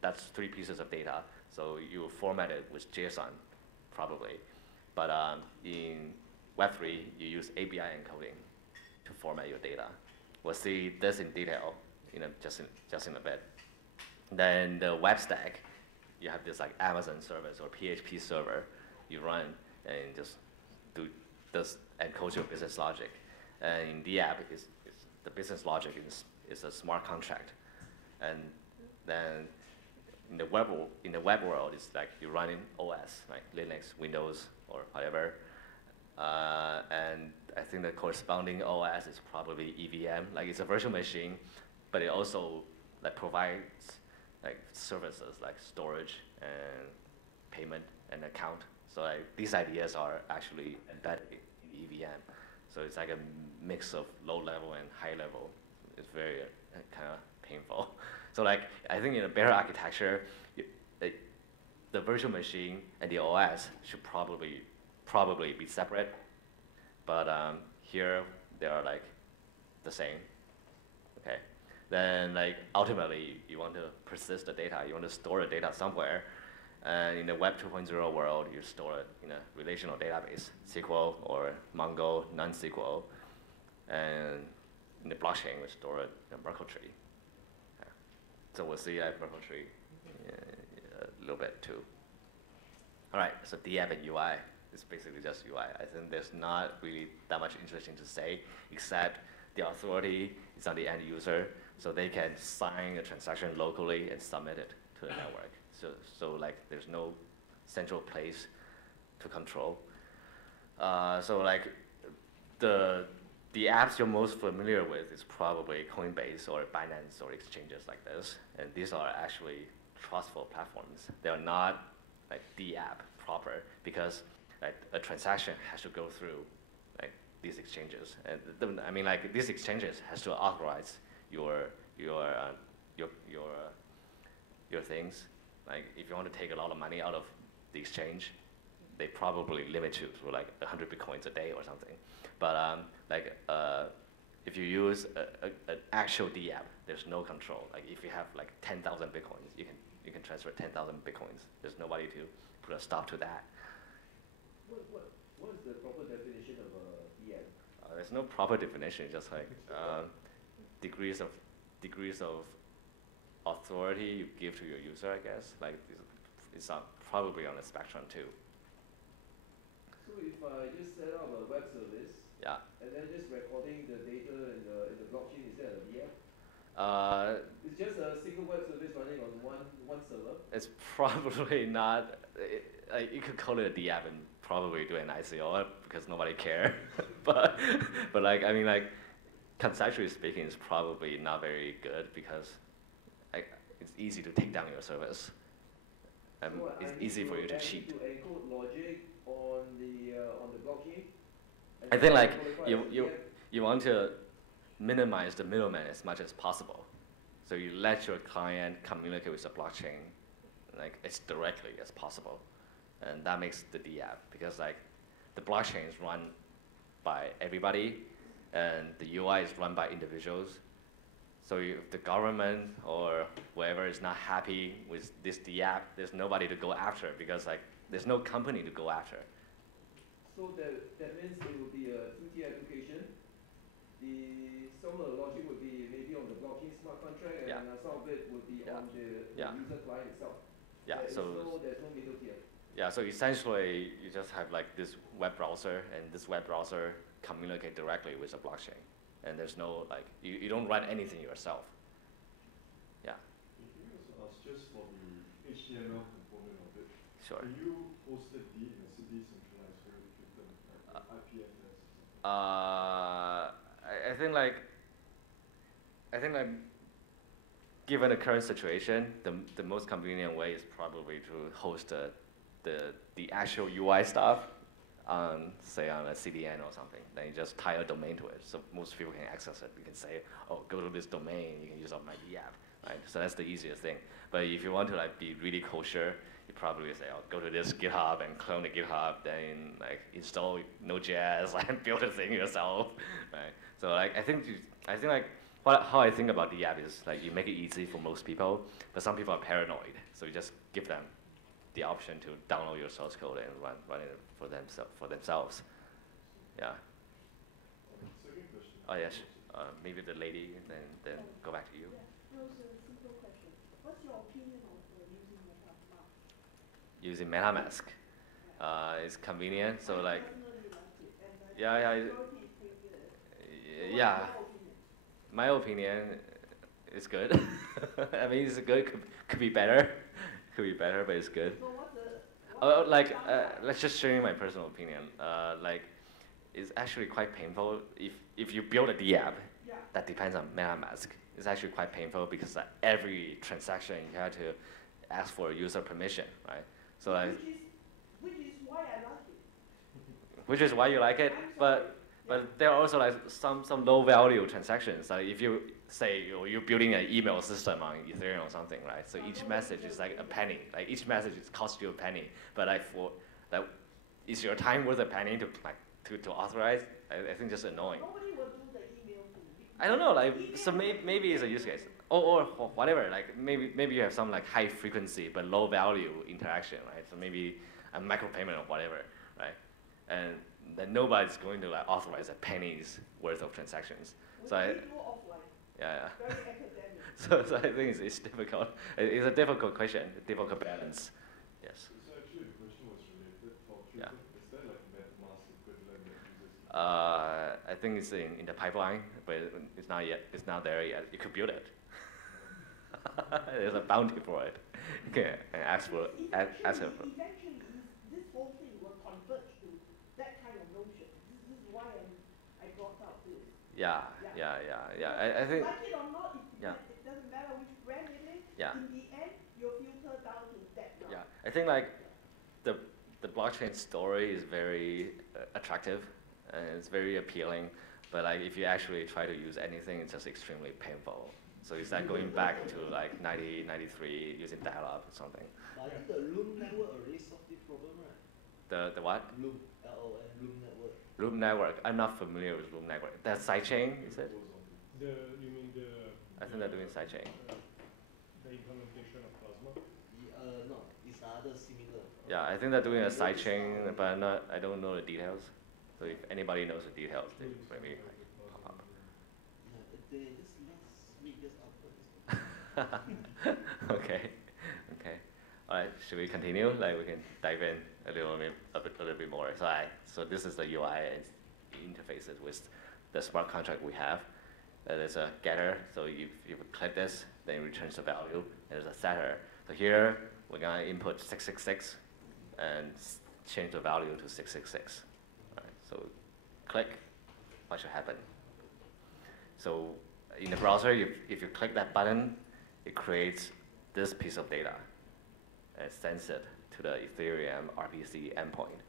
that's 3 pieces of data. So you format it with JSON, probably. But in Web3, you use API encoding to format your data. We'll see this in detail just in a bit. Then the web stack, you have this like Amazon service or PHP server you run and just encode your business logic. And in the app, the business logic is a smart contract. And then in the web world, it's like you run in OS, like Linux, Windows, or whatever. And I think the corresponding OS is probably EVM. Like it's a virtual machine, but it also like provides like services like storage and payment and account. So like these ideas are actually embedded in EVM. So it's like a mix of low level and high level. It's very kind of painful. So like I think in a better architecture, the virtual machine and the OS should probably be separate. But here they are like the same. Okay. Then like ultimately you want to persist the data. You want to store the data somewhere. And in the Web 2.0 world, you store it in a relational database, SQL or Mongo, non-SQL. And in the blockchain, we store it in a Merkle tree. Yeah. So we'll see at Merkle tree a little bit too. All right, so DApp and UI is basically just UI. I think there's not really that much interesting to say, except the authority is on the end user, so they can sign a transaction locally and submit it to the network. So like there's no central place to control. So like the apps you're most familiar with is probably Coinbase or Binance or exchanges like this, and these are actually trustful platforms. They're not like the app proper because like a transaction has to go through like these exchanges, and I mean like these exchanges has to authorize your things. Like if you want to take a lot of money out of the exchange, they probably limit you to like 100 Bitcoins a day or something. But if you use an actual DApp, there's no control. Like if you have like 10,000 Bitcoins, you can transfer 10,000 Bitcoins. There's nobody to put a stop to that. What is the proper definition of a DApp? There's no proper definition. Just like degrees of authority you give to your user, I guess. Like it's probably on a spectrum too. So if I just set up a web service, yeah, and then just recording the data in the blockchain, is that a DApp? It's just a single web service running on one server. It's probably not. You could call it a DApp and probably do an ICO because nobody cares. but like I mean like conceptually speaking, it's probably not very good because it's easy to take down your service. And so it's easy for you to cheat. To encode logic on the blockchain. I think like you want to minimize the middleman as much as possible. So you let your client communicate with the blockchain like as directly as possible. And that makes the DApp because like the blockchain is run by everybody and the UI is run by individuals. So if the government or whoever is not happy with this DApp, there's nobody to go after because like there's no company to go after. So that means it will be a two-tier application. Some of the logic would be maybe on the blockchain smart contract, and some of it would be on the user client itself. Yeah. There's no middle tier. Yeah. So essentially, you just have like this web browser, and this web browser communicate directly with the blockchain, and there's no like you don't run anything yourself. Yeah. Can you also ask just for the HTML component of it? Sure. Can you host it in a decentralized verification, like IPFS? I think like given the current situation, the most convenient way is probably to host the actual UI stuff on, say, on a CDN or something. Then you just tie a domain to it, so most people can access it. You can say, oh, go to this domain, you can use my app, right? So that's the easiest thing. But if you want to like be really kosher, you probably say, oh, go to this GitHub and clone the GitHub, then like install Node.js and build a thing yourself, right? So like I think like how I think about the app is like you make it easy for most people, but some people are paranoid, so you just give them the option to download your source code and run it for themselves. Yeah. Second question. Oh yes. Maybe the lady, then go back to you. Yeah, no, it's a simple question. What's your opinion of using MetaMask? Using MetaMask. It's convenient, so like. I personally like it, and Yeah. security is pretty good. So Yeah. what's your opinion? My opinion is good. I mean, it's good. Could be better. Could be better, but it's good. So what's Let's just show you my personal opinion. Like, it's actually quite painful if you build a D app yeah. that depends on MetaMask. It's actually quite painful because every transaction you have to ask for user permission, right? So like, which is why I like it. which is why you like it, but there are also like some low value transactions. Like if you say you're building an email system on Ethereum or something, right? So each message is like a penny. Like each message costs you a penny. But like is your time worth a penny to authorize? I think just annoying. Nobody will do the email thing. I don't know. Like so maybe it's a use case. Or whatever. Like maybe you have some like high frequency but low value interaction, right? So maybe a micropayment or whatever, right? And then nobody's going to like authorize a penny's worth of transactions. So We do offline. yeah. Very academic. So I think it's difficult. It's a difficult question, a difficult balance. Yes. So actually the question was related for Twitter. Yeah. Is there like a MetaMask equivalent that uses? I think it's in the pipeline, but it's not yet. It's not there yet. You could build it. There's a bounty for it. Okay, and ask for. Eventually, this whole thing will converge to that kind of notion. This is why I brought up this. Yeah. I think. Like it or not, Yeah. it doesn't matter which brand it is. Yeah. In the end, you'll filter down to that route. Yeah, I think like the blockchain story is very attractive and it's very appealing. But like if you actually try to use anything, it's just extremely painful. So it's like going back to like 1993 using dial-up or something. But I think the Loom network already solved the problem, right? The what? Loom, LOM, Loom network. Loom network. I'm not familiar with Loom network. That's sidechain, is it? You mean the? I think they're doing sidechain. The implementation of Plasma. No, it's other similar. Yeah, I think they're doing a sidechain, but I don't know the details. So if anybody knows the details, they maybe pop up. Yeah, they just last week just uploaded. Okay. All right, should we continue? Like we can dive in a little bit more. So this is the UI and interfaces with the smart contract we have. There's a getter, so if you click this, then it returns the value. There's a setter. So here we're gonna input 666 and change the value to 666. All right, so click, what should happen? So in the browser, if you click that button, it creates this piece of data and sends it to the Ethereum RPC endpoint.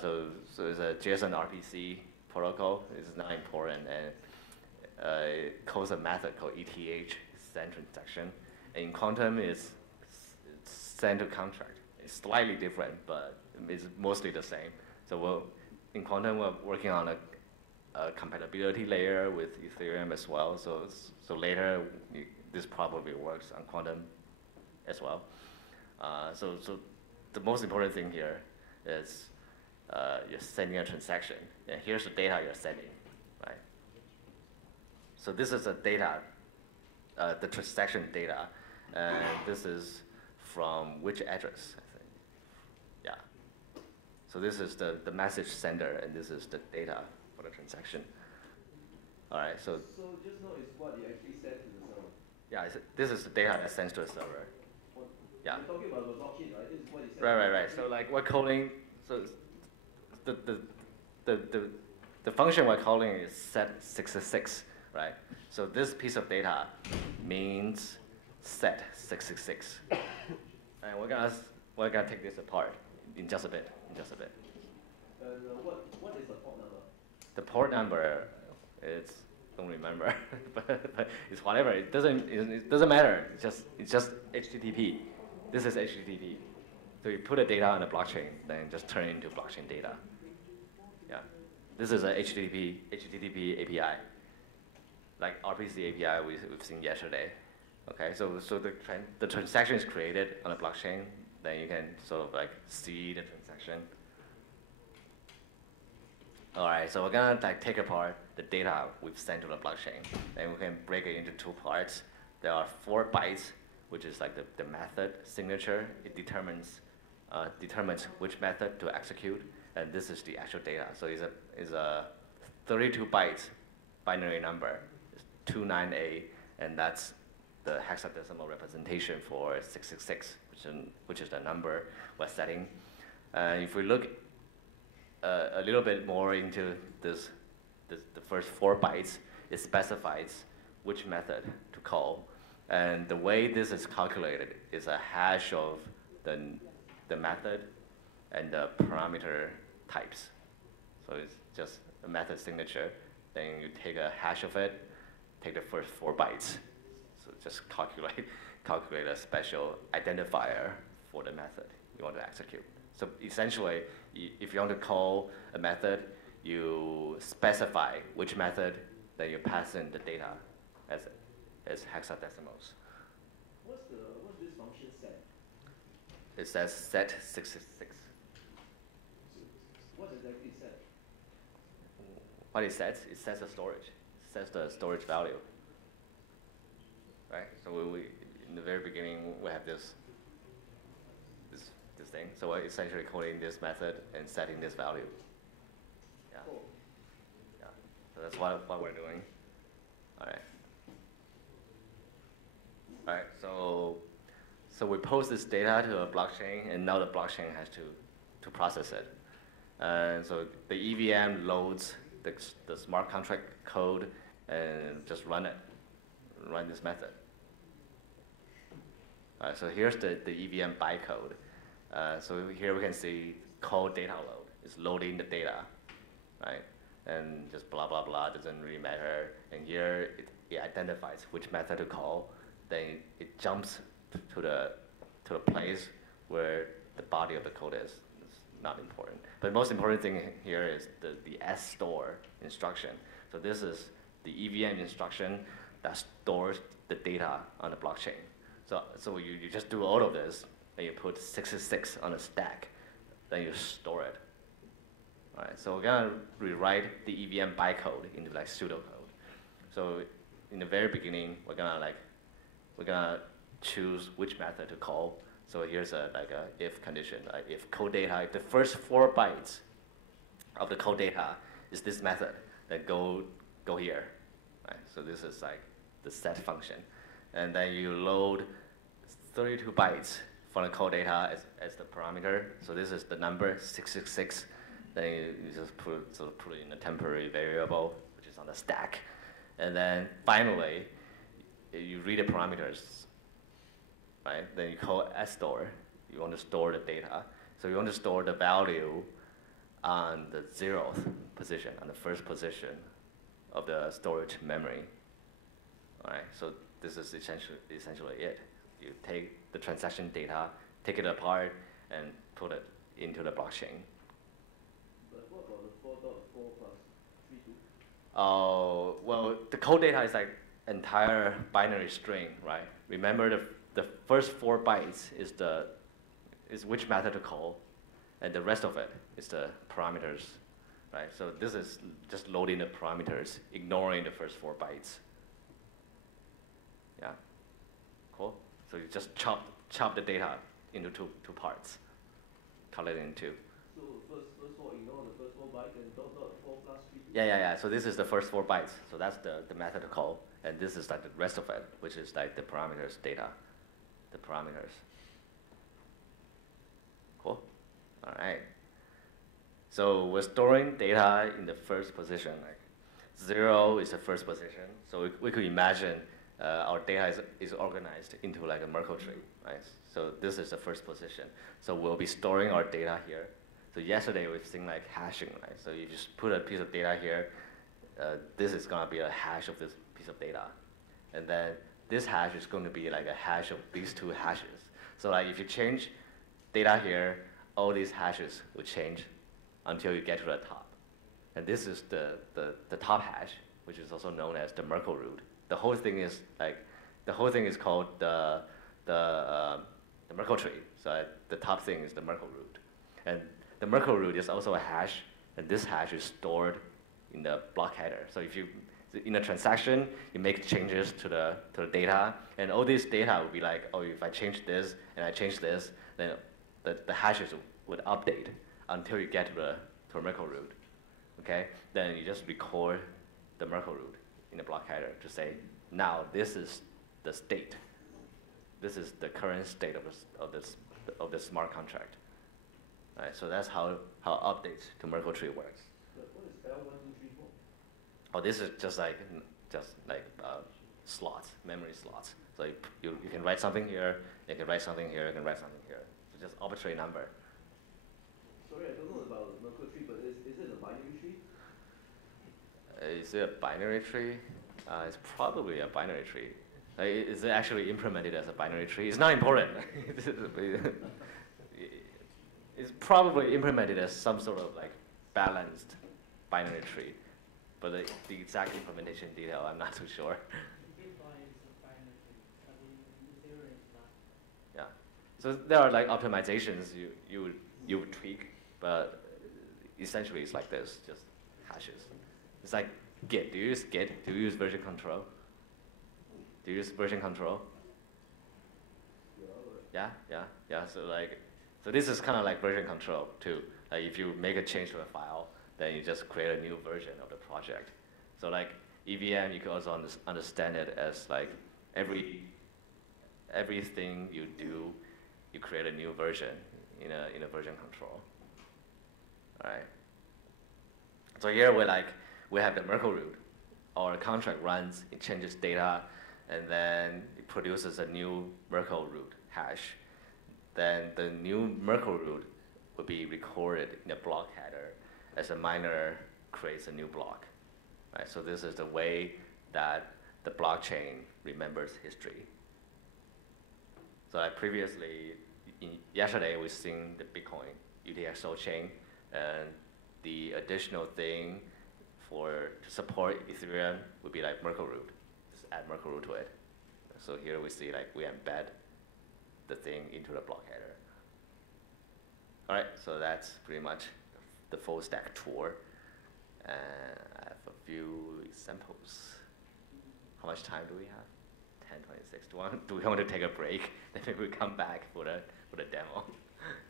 So it's a JSON RPC protocol. It's not important, and it calls a method called ETH, send transaction. And in Quantum, it's send to contract. It's slightly different, but it's mostly the same. So in Quantum, we're working on a compatibility layer with Ethereum as well. So later, this probably works on Quantum as well. So the most important thing here is you're sending a transaction, and here's the data you're sending, right? So this is the data, the transaction data, and this is from which address, I think. Yeah. So this is the message sender, and this is the data for the transaction. All right, so just now is what you actually sent to the server. yeah, this is the data that sends to the server. Yeah. You're talking about the blockchain, right? This is what you sent. Right. So like we're calling, so the function we're calling is set 666, right? So this piece of data means set 666, and we're gonna take this apart in just a bit. And what is the port number? The port number, don't remember, but it's whatever. It doesn't matter. It's just HTTP. This is HTTP. So you put the data on the blockchain, then just turn it into blockchain data. Yeah, this is a HTTP API, like RPC API we've seen yesterday. Okay, so the transaction is created on a blockchain, then you can sort of like see the transaction. All right, so we're gonna like take apart the data we've sent to the blockchain, and we can break it into two parts. There are 4 bytes, which is like the method signature. It determines which method to execute, and this is the actual data. So it's a 32 bytes binary number, it's 29A, and that's the hexadecimal representation for 666, which is the number we're setting. If we look a little bit more into the first 4 bytes, it specifies which method to call. And the way this is calculated is a hash of the method and the parameter types. So it's just a method signature. Then you take a hash of it, take the first 4 bytes. So just calculate a special identifier for the method you want to execute. So essentially, if you want to call a method, you specify which method, then you pass in the data as hexadecimals. What's this function set? It says set 666. What exactly set? What it sets? It sets the storage. It sets the storage value. Right? So we in the very beginning we have this thing. So we're essentially calling this method and setting this value. Yeah. Cool. Yeah. So that's what we're doing. All right. All right. So we post this data to a blockchain, and now the blockchain has to process it. And so the EVM loads the smart contract code and just run this method. So here's the EVM bytecode. So here we can see call data load. It's loading the data, right? And just blah, blah, blah, doesn't really matter. And here it identifies which method to call. Then it jumps to the place where the body of the code is. It's not important. But the most important thing here is the store instruction. So this is the EVM instruction that stores the data on the blockchain. So you just do all of this, and you put 666 on a stack, then you store it. All right, so we're gonna rewrite the EVM bytecode into like pseudocode. So in the very beginning, we're gonna choose which method to call. So here's a if condition. If code data, if the first 4 bytes of the code data is this method, then go here. Right? So this is like the set function, and then you load 32 bytes for the code data as the parameter. So this is the number 666. Then you just put it in a temporary variable, which is on the stack. And then finally, you read the parameters, right? Then you call store. You want to store the data. So you want to store the value on the 0th position, on the first position of the storage memory. All right, so this is essentially it. You take the transaction data, take it apart, and put it into the blockchain. But what about the 4.4 plus 3.2? Oh, well, the code data is like entire binary string, right? Remember the first 4 bytes is which method to call, and the rest of it is the parameters, right? So this is just loading the parameters, ignoring the first 4 bytes. Yeah, cool. So you just chop the data into two parts, cut it in 2. So first 4, ignore the first 4 bytes and dot 4 plus 3. Yeah. So this is the first 4 bytes. So that's the method to call, and this is like the rest of it, which is like the parameters data, the parameters. Cool. All right. So we're storing data in the first position. Like 0 is the first position. So we could imagine our data is organized into like a Merkle tree, right? So this is the first position. So we'll be storing our data here. So yesterday we've seen like hashing, right? So you just put a piece of data here, this is gonna be a hash of this piece of data. And then this hash is going to be like a hash of these two hashes. So like if you change data here, all these hashes will change until you get to the top. And this is the top hash, which is also known as the Merkle root. The whole thing is called the Merkle tree. So the top thing is the Merkle root. And the Merkle root is also a hash, and this hash is stored in the block header. So if you, in a transaction, you make changes to the data, and all this data will be like, oh, if I change this and I change this, then the hashes would update until you get to the Merkle root. Okay? Then you just record the Merkle root in the block header to say, now this is the state. This is the current state of this smart contract. Right? So that's how updates to Merkle tree works. What is L1234? Oh, this is just like slots, memory slots. So you can write something here, you can write something here, you can write something here. So just arbitrary number. Sorry, I don't know about Merkle tree, but is it a binary tree? Is it a binary tree? It's probably a binary tree. Is it actually implemented as a binary tree? It's not important. It's probably implemented as some sort of like balanced binary tree. But the exact implementation detail, I'm not too sure. Yeah. So there are like optimizations you would tweak, but essentially it's like this, just hashes. It's like Git. Do you use Git? Do you use version control? Do you use version control? Yeah. So this is kind of like version control too. Like if you make a change to a file, then you just create a new version of the project. So like EVM, you can also understand it as like everything you do, you create a new version in a version control. All right. So here we have the Merkle root. Our contract runs, it changes data, and then it produces a new Merkle root hash. Then the new Merkle root will be recorded in a block header as a miner creates a new block. Right? So this is the way that the blockchain remembers history. So like previously, yesterday we've seen the Bitcoin UTXO chain, and the additional thing to support Ethereum would be like Merkle root. Just add Merkle root to it. So here we see like we embed the thing into the block header. All right, so that's pretty much the full stack tour. And I have a few examples. How much time do we have? 10:26. Do we want to take a break? Then maybe we come back for the demo.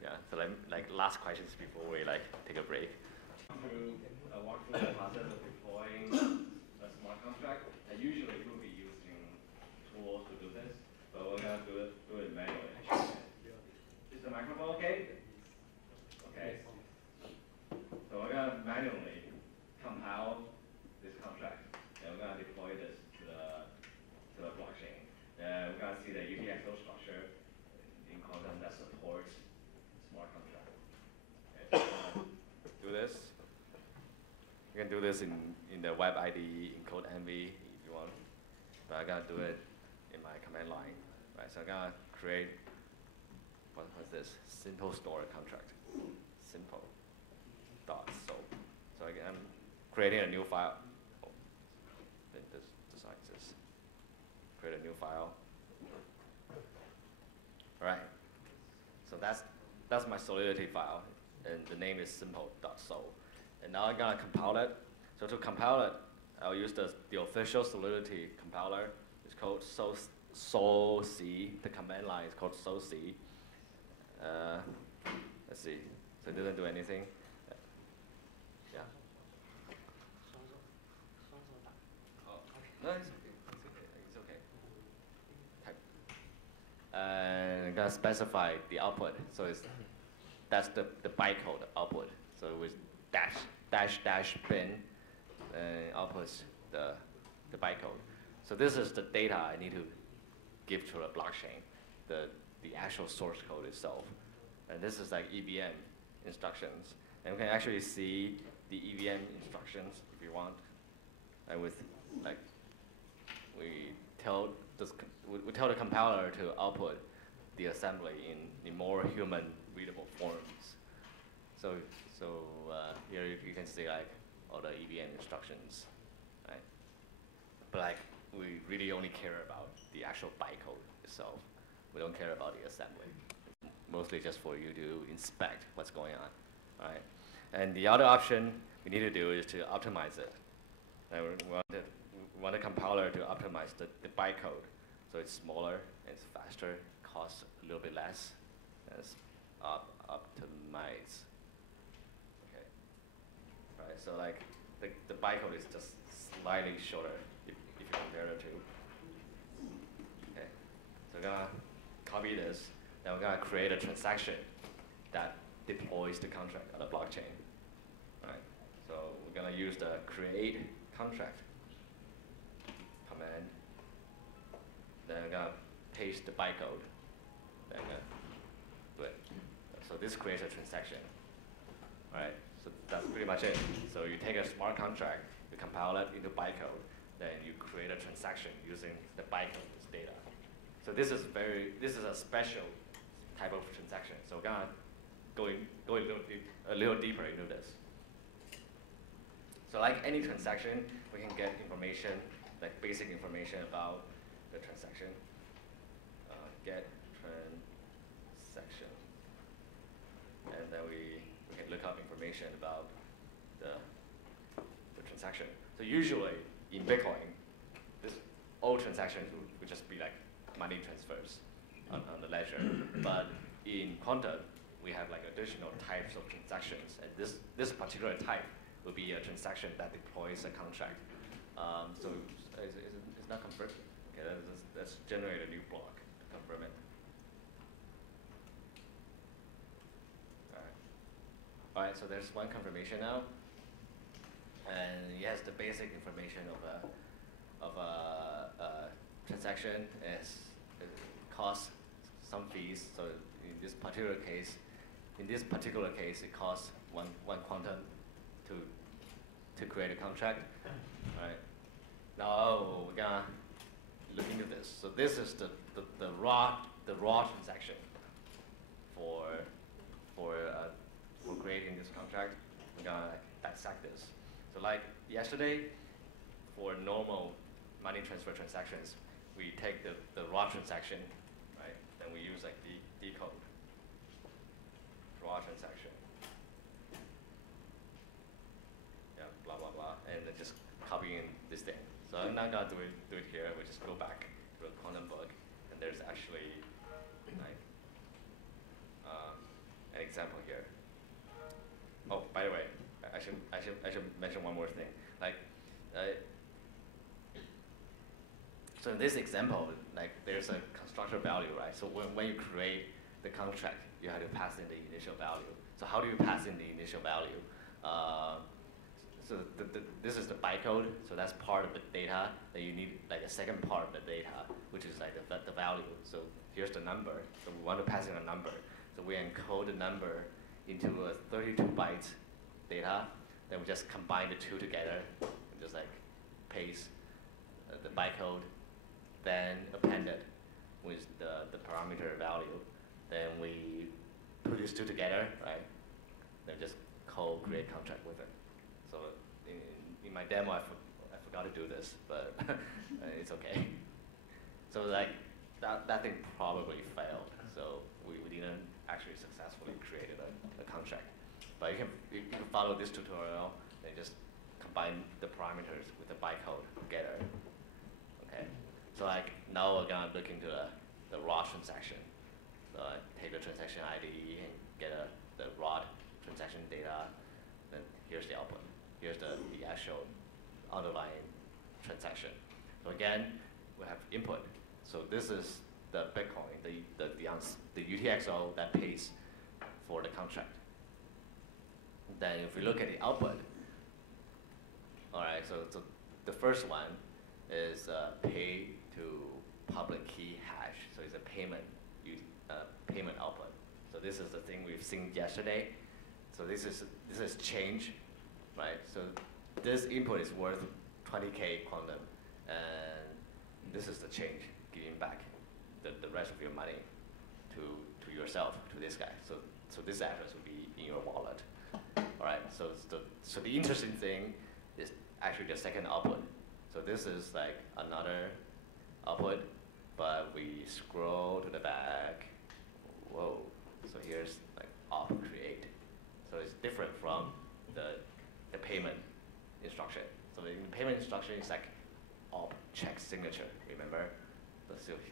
Yeah. So like last questions before we like take a break. To walk through the process of deploying a smart contract. And usually we'll be using tools to do this, but we're gonna do it manually. Is the microphone okay? Okay. So we're gonna manually compile this contract, and we're gonna deploy this to the blockchain. And we're gonna see the UTXO structure in quantum that supports smart contract. Okay, so do this. You can do this in the web IDE in code envy if you want, but I'm gonna do it in my command line. Right, so I'm gonna create what's this? Simple store contract. Simple dot so. So I'm creating a new file. Oh, this decides this. Create a new file. All right. So that's my Solidity file, and the name is simple.so. And now I'm gonna compile it. So to compile it, I'll use the official Solidity compiler. It's called solc. The command line is called solc. Let's see. So it doesn't do anything. Yeah. Oh, no, it's okay. It's okay. Type. And I'm gonna specify the output. So that's the bytecode output. So it was dash bin, and outputs the bytecode. So this is the data I need to give to the blockchain, the actual source code itself. And this is like EVM instructions. And we can actually see the EVM instructions if you want. And with, like, we tell the compiler to output the assembly in more human readable forms. So here you can see like all the EVM instructions, right? But like we really only care about the actual bytecode itself. We don't care about the assembly. Mostly just for you to inspect what's going on, right? And the other option we need to do is to optimize it. And we want the compiler to optimize the bytecode, so it's smaller, it's faster, costs a little bit less, and it's optimize. Okay, right. So like the bytecode is just slightly shorter if you compare the two. Okay, so we're gonna copy this. Then we're gonna create a transaction that deploys the contract on the blockchain. Right. So we're gonna use the create contract command. Then we're gonna paste the bytecode. Then we're gonna do it. So this creates a transaction. Right. So that's pretty much it. So you take a smart contract, you compile it into bytecode, then you create a transaction using the bytecode as data. So this is a special type of transaction. So we're gonna go a little deeper into this. So like any transaction, we can get information, like basic information about the transaction. Get transaction. And then we can look up information about the transaction. So usually in Bitcoin, all transactions would just be like money transfers on the ledger. But in Quantum, we have like additional types of transactions. And this particular type will be a transaction that deploys a contract. So it's not confirmed. Okay, let's generate a new block to confirm it. All right, so there's one confirmation now. And it has the basic information of a transaction. It costs some fees. So in this particular case, it costs one quantum to create a contract. All right. Now we're gonna look into this. So this is the raw transaction for creating this contract. We're gonna dissect this. So like yesterday, for normal money transfer transactions, we take the raw transaction, right? Then we use like the decode raw transaction. Yeah, blah blah blah, and then just copying this thing. So I'm not gonna do it here. We just go back to the quantum book, and there's actually like an example here. Oh, by the way, I should mention one more thing. Like, so in this example, like there's a constructor value, right? So when you create the contract, you have to pass in the initial value. So how do you pass in the initial value? So this is the bytecode. So that's part of the data. Then you need like a second part of the data, which is like the value. So here's the number. So we want to pass in a number. So we encode the number into a 32 bytes data. Then we just combine the two together, and just like paste the bytecode, then append it with the parameter value. Then we put these two together, right? Then just call create contract with it. So in my demo, I forgot to do this, but it's okay. So like that thing probably failed. So we didn't actually successfully create a contract. But you can follow this tutorial and just combine the parameters with the bytecode together. Okay. So like now we're gonna look into the raw transaction. So I take the transaction ID and get the raw transaction data. Then here's the output. Here's the actual underlying transaction. So again, we have input. So this is the Bitcoin, the UTXO that pays for the contract. Then if we look at the output, all right, so the first one is pay to public key hash. So it's a payment output. So this is the thing we've seen yesterday. So this is change, right? So this input is worth 20K quantum, and this is the change, giving back the rest of your money to yourself, to this guy. So this address will be in your wallet. All right. So the interesting thing is actually the second output. So this is like another output, but we scroll to the back. Whoa. So here's like op create. So it's different from the payment instruction. So the payment instruction is like op check signature, remember?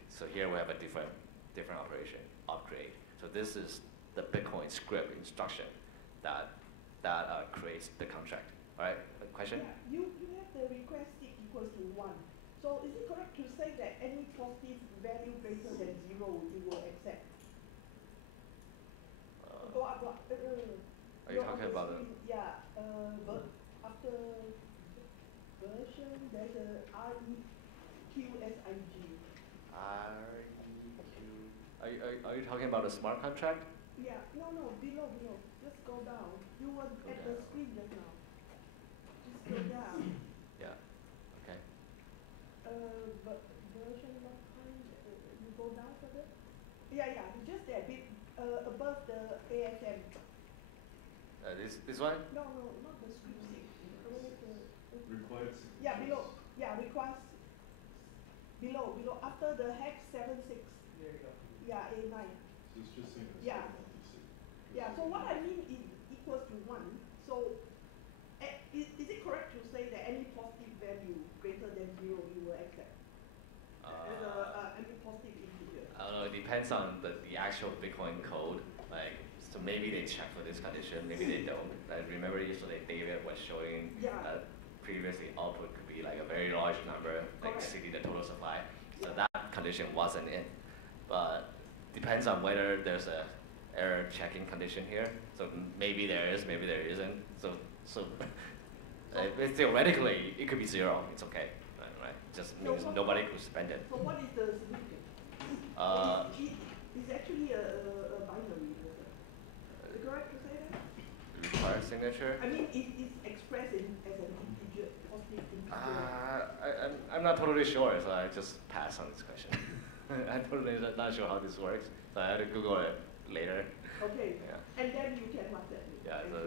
So here we have a different operation, upgrade. So this is the Bitcoin script instruction that creates the contract. All right, a question? Yeah, you have the request seek equals to 1. So is it correct to say that any positive value greater than 0 you will accept? Go up. Are you talking about Yeah, but after version, there's a REQSIG. REQ. Are you talking about a smart contract? Yeah, no, below. Just go down. You were at the screen just now. Just go down. Yeah. Okay. But version what kind? You go down further? Yeah, just there, bit above the ASM. This one? No, not the script seek. Required signatures. Yeah, below. Yeah, requires below. After the hex 76. There you go. Yeah, A9. So it's just saying it's Yeah. multi-sig. Yeah, so what I mean is equals to 1. So is it correct to say that any positive value greater than 0 you will accept? As any positive integer? I don't know, it depends on the actual Bitcoin code. Like, so maybe they check for this condition, maybe they don't. Like, remember yesterday David was showing previously output could be like a very large number, like exceeding the total supply. So that condition wasn't in. But depends on whether there's a error checking condition here. So maybe there is, maybe there isn't. So theoretically, it could be 0. It's okay, right? Just means nobody could spend it. So what is the significance? It's actually a binary. Is it correct to say that? Required signature? I mean, it's expressed as an integer, positive integer. I'm not totally sure, so I just pass on this question. I'm totally not sure how this works, so I had to Google it later. Okay. Yeah. And then you can what that means. Yeah, so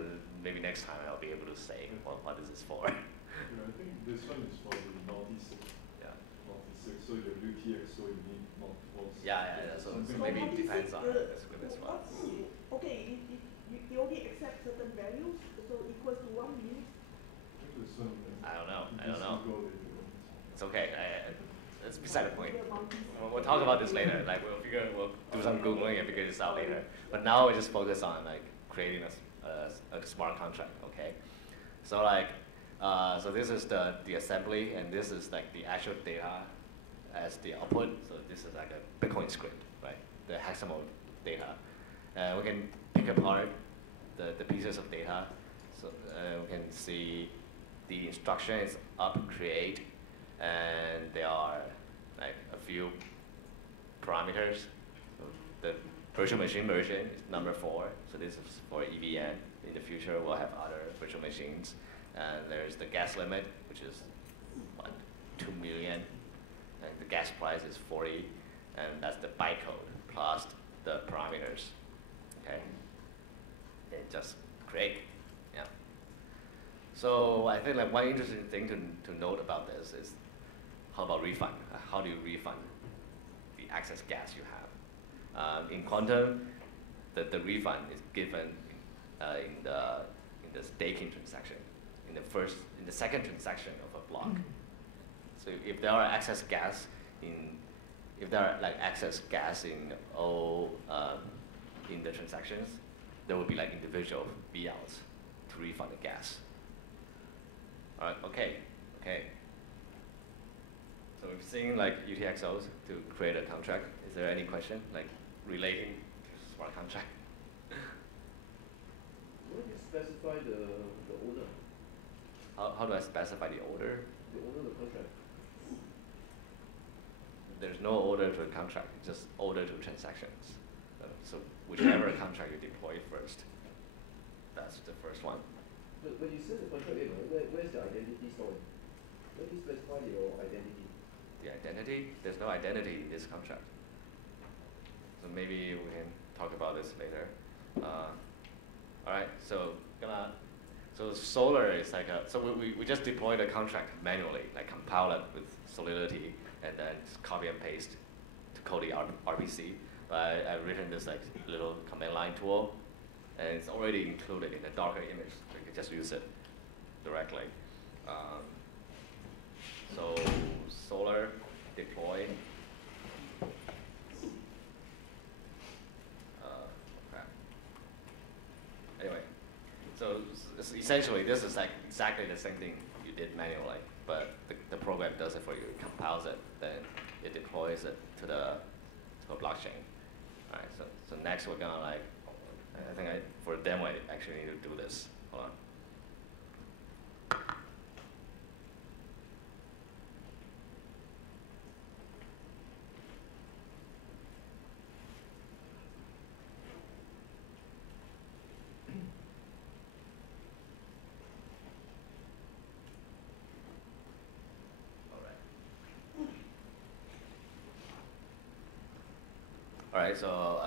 maybe next time I'll be able to say what is this for. Yeah, I think this one is for the multi-sig. Yeah. Multi-sig, so your UTXO you need multiple. Yeah. So Something maybe like it depends on the script as well. Okay, you only accept certain values, so equals to 1 means. this one. I don't know. It's It's okay. It's beside the point. We'll talk about this later. Like we'll do some Googling and figure this out later. But now we just focus on like creating a smart contract. Okay. So like, so this is the assembly, and this is like the actual data as the output. So this is like a Bitcoin script, right? The hexamer data. We can pick apart the pieces of data. So we can see the instruction is up create, and there are like a few parameters. So the virtual machine version is number 4. So this is for EVM. In the future, we'll have other virtual machines. And there's the gas limit, which is 2 million. And the gas price is 40. And that's the bytecode plus the parameters. Okay. And just create. Yeah. So I think like one interesting thing to note about this is how about refund? How do you refund the excess gas you have? In quantum, the refund is given in the staking transaction, in the second transaction of a block. So if there are excess gas in all in the transactions, there will be like individual VLs to refund the gas. All right. Okay. So we've seen like UTXOs to create a contract. Is there any question like relating to smart contract? Where do you specify the owner? How do I specify the order? The owner of the contract. There's no order to a contract, just order to transactions. So whichever contract you deploy first. That's the first one. But you send the contract in, where's the identity stored? Where do you specify your identity? The identity? There's no identity in this contract. So maybe we can talk about this later. All right, so Solar is like so we just deploy the contract manually, like compile it with Solidity, and then just copy and paste to code the RPC. But I've written this like little command line tool, and it's already included in the Docker image, so you can just use it directly. So Solar deploy. Crap. Anyway, so essentially this is like exactly the same thing you did manually, but the program does it for you. It compiles it, then it deploys it to the blockchain. All right. So next we're gonna like, I think for a demo I actually need to do this. Hold on. All right, so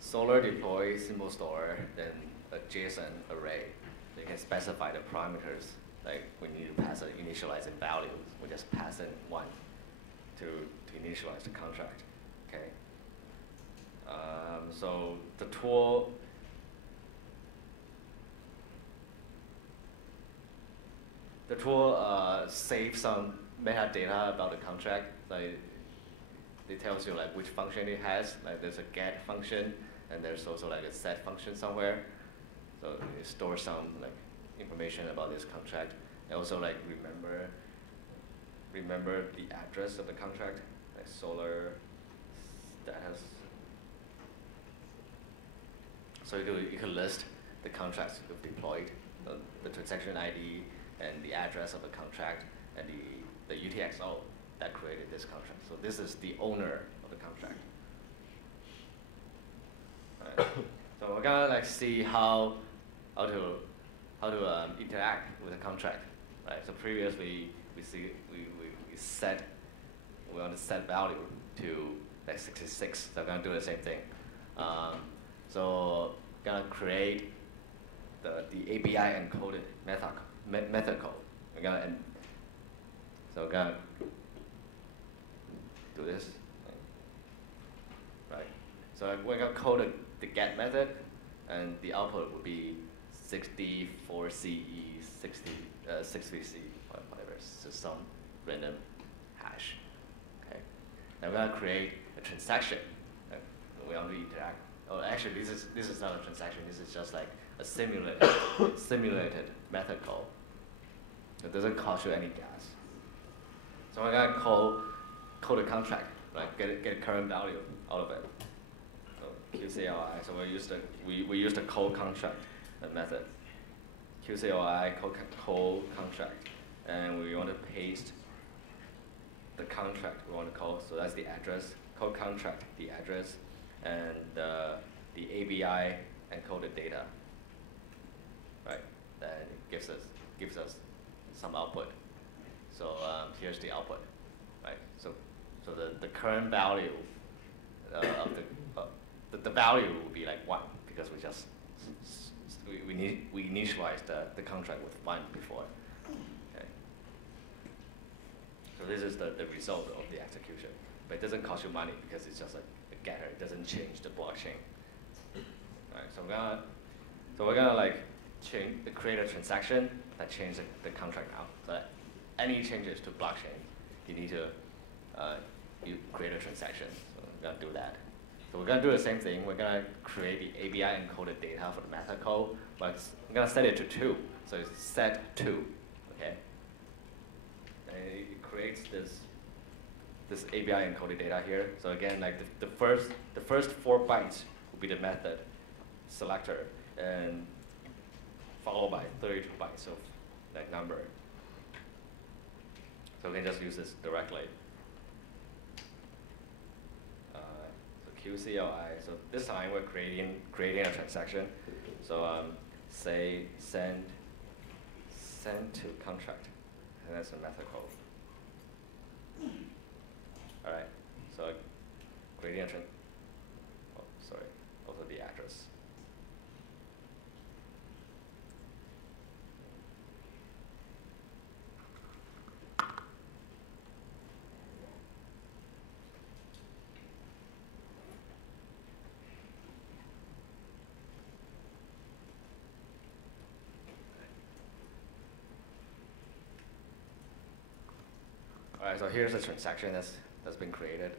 Solar deploy symbol store, then a JSON array. So you can specify the parameters. Like we need to pass an initializing value. We just pass in 1 to initialize the contract. Okay. So the tool. The tool saves some metadata about the contract. Like it tells you like which function it has. Like there's a get function, and there's also like a set function somewhere. So it stores some like information about this contract. And also like remember the address of the contract, like Solar status. So you can list the contracts you've deployed, the transaction ID, and the address of the contract, and the UTXO that created this contract. So this is the owner of the contract. Right. So we're gonna like see how to interact with the contract. Right. So previously we want to set value to like 66. So we're gonna do the same thing. So gonna create the API encoded method code. We're gonna do this, right? So we're gonna code the get method, and the output would be 64CE 63C, whatever. It's just some random hash. Okay. Now we're gonna create a transaction. We want to interact. Oh, actually, this is not a transaction. This is just like a simulated method call. It doesn't cost you any gas. So we're gonna call the contract, right? Get current value out of it. So QCLI. So we use the call contract method. QCLI call contract, and we want to paste the contract we want to call. So that's the address. Call contract, the address, and the ABI encoded data. Right. Then it gives us some output. So here's the output. Right. So the current value of the value will be like 1 because we initialized the contract with 1 before. Okay. So this is the result of the execution, but it doesn't cost you money because it's just like a getter. It doesn't change the blockchain. All right. So we're gonna like create a transaction that changes the contract now. So any changes to blockchain, you need to you create a transaction. So we're gonna do that. So we're gonna do the same thing. We're gonna create the ABI encoded data for the method call, but I'm gonna set it to 2. So it's set 2, okay? And it creates this ABI encoded data here. So again, like the first 4 bytes will be the method selector, and followed by 32 bytes of that number. So we can just use this directly. So QCLI. So this time we're creating a transaction. So say send to contract, and that's a method call. All right, so gradient, oh, sorry, also the address. All right, so here's the transaction that's been created.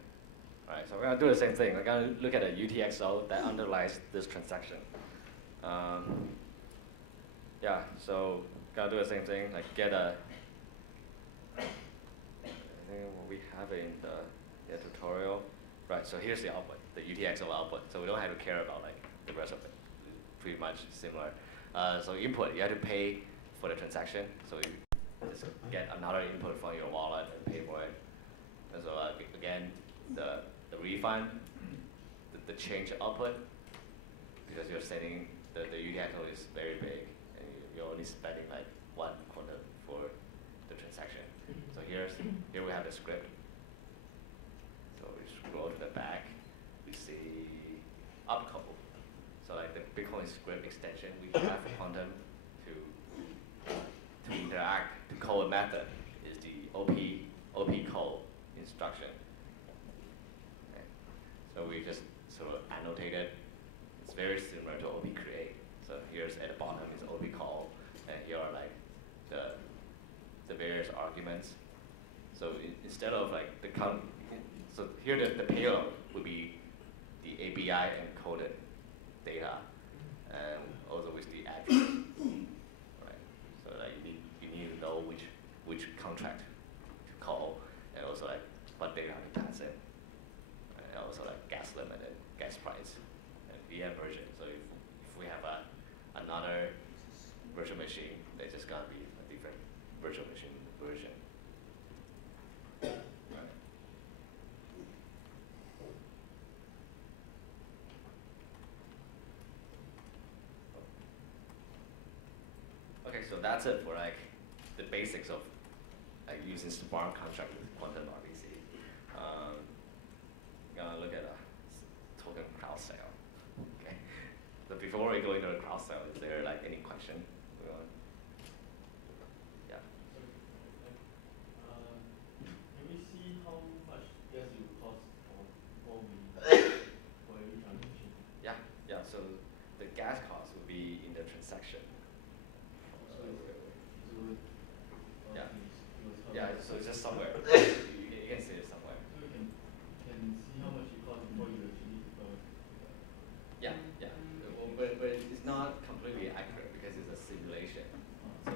All right, so we're gonna do the same thing. We're gonna look at a UTXO that underlies this transaction. Yeah, so gotta do the same thing, like get a, I think what we have in the tutorial. Right, so here's the output, the UTXO output. So we don't have to care about like the rest of it, pretty much similar. So input, you have to pay for the transaction. So you just get another input from your wallet and pay for it. And so again, the refund, the change output, because you're sending, the UTXO is very big, and you're only spending like one quantum for the transaction. So here we have the script. So we scroll to the back, we see upcode. So like the Bitcoin script extension, we have a quantum to interact, to call a method is the OP call instruction. Okay. So we just sort of annotated. It's very similar to OP create. So here's at the bottom is OP call, and here are like the various arguments. So instead of like so here the payload would be the API encoded data, and also with the address. Right. So like you need to know which contract to call, and also like what data to pass in, and also like gas limit and gas price, and VM version. So if we have another virtual machine, it's just gonna be a different virtual machine version. Right. Okay, so that's it for like the basics of like using smart contract with quantum RBC. Gonna look at a token crowd sale. Okay. So before we go into the crowd sale, is there like any question? Yeah. Can we see how much gas it will cost for every transaction? Yeah, yeah. So the gas cost will be in the transaction. Yeah. Yeah, so it's just somewhere. you can see it somewhere. So you can see how much it costs before you actually Yeah, yeah. But it's not completely accurate because it's a simulation. So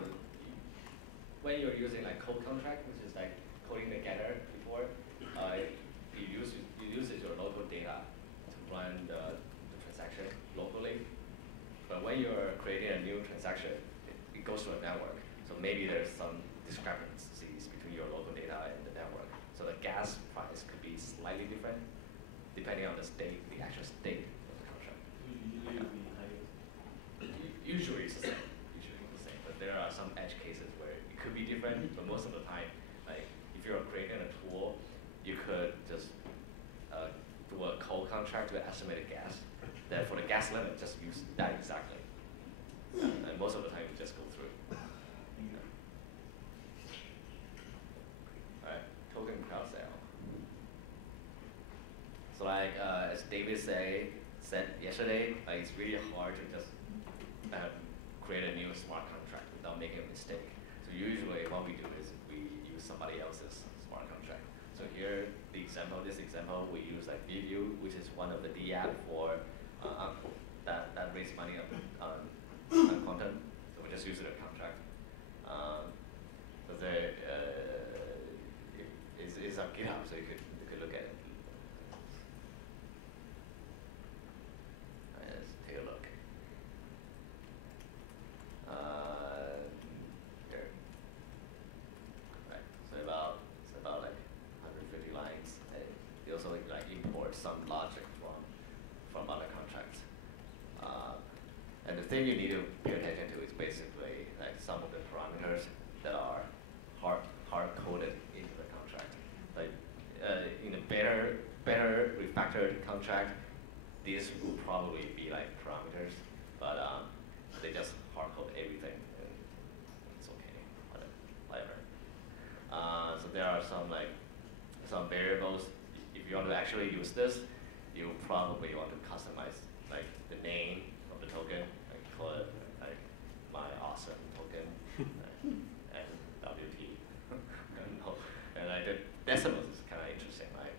when you're using like code contract, which is like coding together before, you use your local data to run the transaction locally. But when you're creating a new transaction, it goes to a network. So maybe there's some discrepancies between your local data and the network. So the gas price could be slightly different depending on the state, the actual state of the contract. usually it will be higher? Usually it's the same. Usually it's the same. But there are some edge cases where it could be different. But most of the time, like if you're creating a tool, you could just do a cold contract to estimate the gas. Then for the gas limit, just use that exactly. And most of the time, you just go through. All right, token crowd sale. So like as David said yesterday, like it's really hard to just create a new smart contract without making a mistake. So usually what we do is we use somebody else's smart contract. So here, this example, we use like View, which is one of the D app for that raise money on quantum. So we just use the contract. So there is on GitHub, so you could look at it. Let's take a look. Here. Right. So it's about like 150 lines, and you also like import some logic from other contracts. And the thing you need to pay attention some of the parameters that are hard coded into the contract. Like in a better refactored contract, these will probably be like parameters, but they just hard code everything, and it's okay, whatever. So there are some variables. If you want to actually use this, you probably want to customize like the name of the token, like call it like my awesome token, and WT. And like the decimals is kind of interesting, right?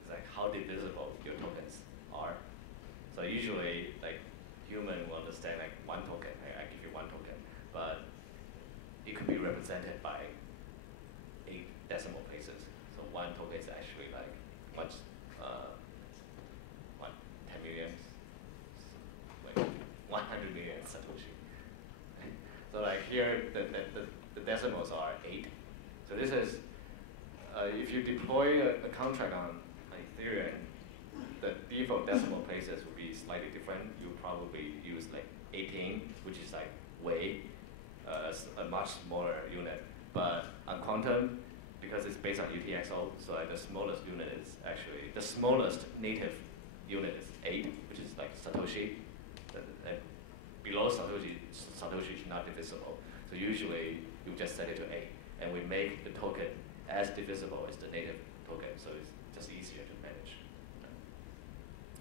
It's like how divisible your tokens are. So usually, like human will understand like one token. I give you one token, but it could be represented by 8 decimal places. So one token is actually like what 10 million, like 100 million Satoshi. So like here, the decimals are 8. So this is, if you deploy a contract on Ethereum, the default decimal places would be slightly different. You probably use like 18, which is like way, a much smaller unit. But on Quantum, because it's based on UTXO, so like the smallest unit is actually, the smallest native unit is 8, which is like Satoshi. And below Satoshi is not divisible. So usually you just set it to 8, and we make the token as divisible as the native token, so it's just easier to manage.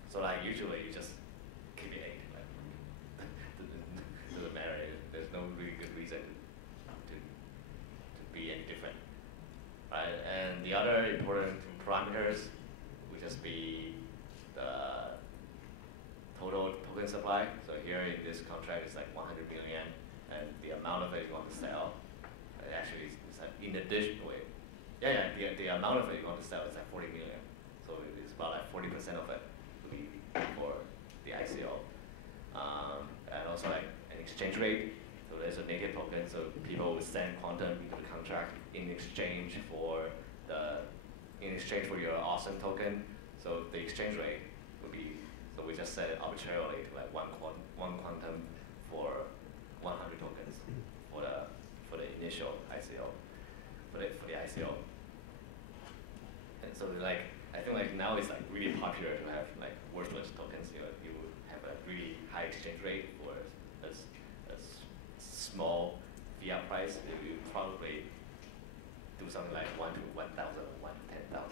So like usually you just keep it 8. Like, doesn't matter. There's no really good reason to be any different, right? And the other important parameters would just be the total token supply. So here in this contract is like 100 million, and the amount of it you want to sell, actually is like in addition to it. The amount of it you want to sell is like 40 million. So it's about like 40% of it to be for the ICO. And also like an exchange rate. So there's a native token, so people would send Quantum into the contract in exchange for your awesome token. So the exchange rate would be, so we just set it arbitrarily to like one Quantum for 100 tokens for the initial ICO, for the ICO. And so like I think like now it's like really popular to have like worthless tokens. You would have a really high exchange rate for a small fiat price. You probably do something like 1 to 1,000, 1 to 10,000.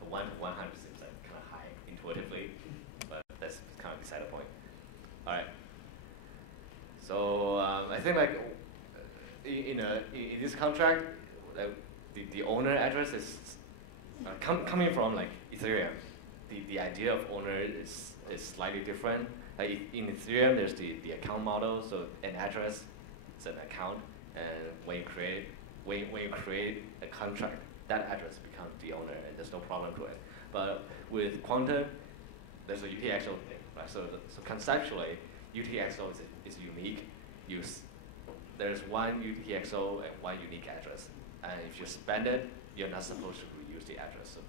So 1 to 100 seems like kind of high intuitively, but that's kind of beside the point. All right. So I think like in this contract, the owner address is coming from like Ethereum. The idea of owner is slightly different. Like in Ethereum, there's the account model. So an address is an account, and when you create a contract, that address becomes the owner, and there's no problem to it. But with Quantum, there's a UTXO thing, right? So conceptually, UTXO is unique. There's one UTXO and one unique address. And if you spend it, you're not supposed to reuse the address. So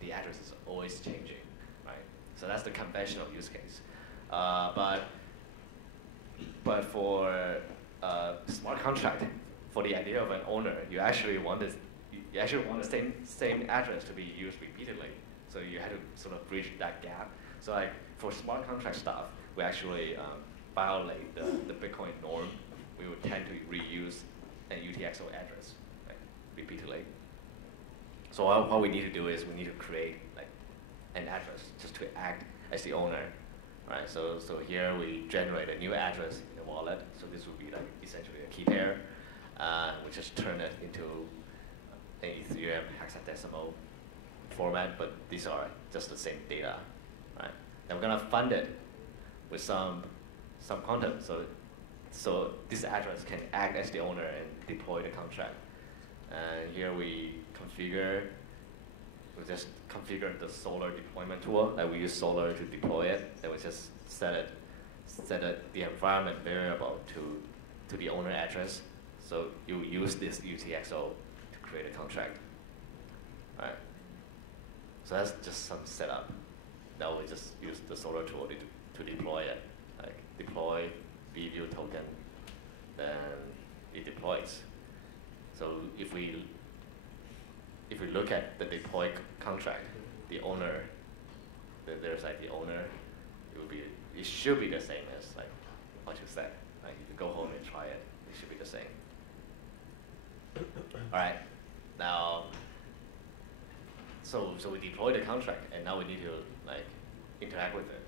the address is always changing, right? So that's the conventional use case. But for smart contract, for the idea of an owner, you actually want the same address to be used repeatedly. So you had to sort of bridge that gap. So like for smart contract stuff, we actually violate the Bitcoin norm. We would tend to reuse an UTXO address, right, repeatedly. So what we need to do is we need to create like an address just to act as the owner, right? So here we generate a new address in the wallet. So this would be like essentially a key pair. We just turn it into an Ethereum hexadecimal format, but these are just the same data, right? And we're gonna fund it with some content. So this address can act as the owner and deploy the contract. And here we just configure the Solar deployment tool. Like we use Solar to deploy it, and we just set the environment variable to the owner address. So you use this UTXO to create a contract. All right. So that's just some setup. Now we just use the Solar tool to deploy it. Like deploy view token, then if we look at the deploy contract, the owner, there's like the owner, it should be the same as like what you said. Like if you go home and try it, it should be the same. All right, now, so we deploy the contract, and now we need to like interact with it.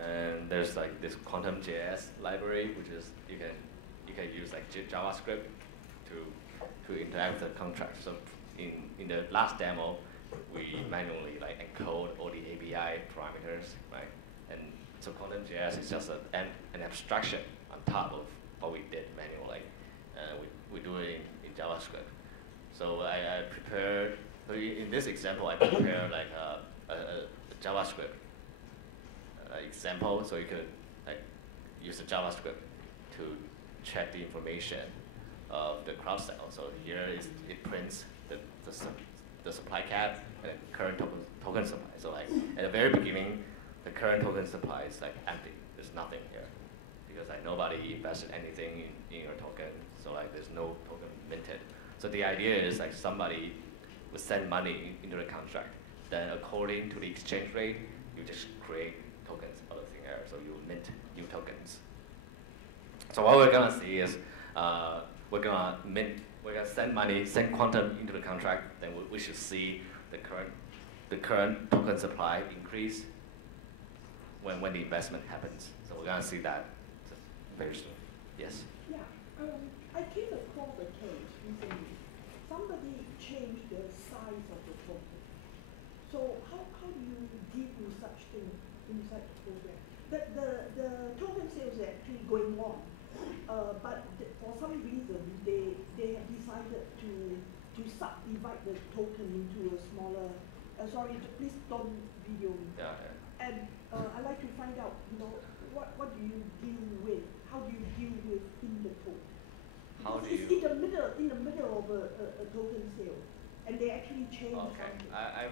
And there's like this Quantum.js library, which is you can use like JavaScript to interact with the contract. So in the last demo, we manually like encode all the API parameters, right? And so Quantum.js is just an abstraction on top of what we did manually. We do it in JavaScript. So I prepared, so in this example, I prepared like a JavaScript example, so you could like use the JavaScript to check the information of the cross sell. So here it prints the supply cap and the current token supply. So like at the very beginning, the current token supply is like empty. There's nothing here because like nobody invested anything in your token. So like there's no token minted. So the idea is like somebody would send money into the contract. Then according to the exchange rate, you just create tokens out of thin air. So you mint new tokens. So what we're gonna see is we're gonna send money, send quantum into the contract. Then we should see the current token supply increase when the investment happens. So we're gonna see that very soon. Yes. Yeah. I came across a case recently. Somebody changed the size of the token. So how do you deal with such thing inside the program? The token sales are actually going on, but for some reason they have decided to subdivide the token into a smaller. Sorry, please don't video me. Yeah. And I'd like to find out, what do you deal with? How do you deal with in the token? It's in the middle of a token sale, and they actually change. Okay,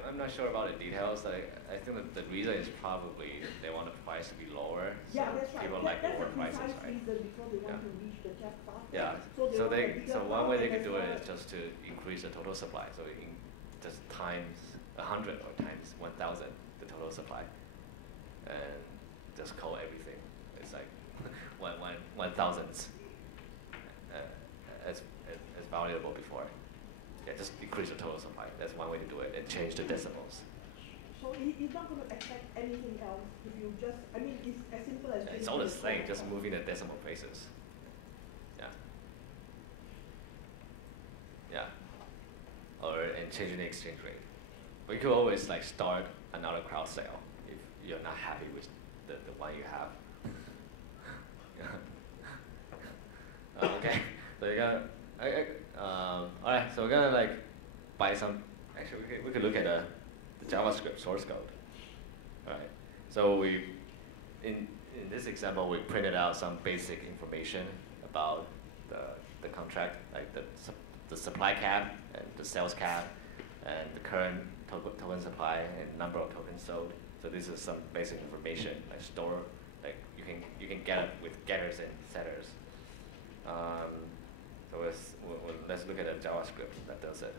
I'm not sure about the details. I think that the reason is probably they want the price to be lower. Yeah, that's right. People like lower that's prices, the precise right? reason because they want to reach the cap faster. Yeah. So one way they could do it is just to increase the total supply. So just times 100 or times 1,000 the total supply, and just call everything. It's like 1,000s as valuable before. Yeah, just increase the total supply. That's one way to do it, and change the decimals. So it's not going to affect anything else if you just, it's as simple as... Yeah, it's all the same, just moving the decimal places. Yeah. Yeah. And changing the exchange rate. But you could always like start another crowd sale if you're not happy with the one you have. Okay, so you're gonna, all right, so we're gonna like buy some, actually we could look at the JavaScript source code. All right, so in this example, we printed out some basic information about the contract, like the supply cap and the sales cap and the current token supply and number of tokens sold. So this is some basic information, like store, like you can get it with getters and setters. So let's look at the JavaScript that does it.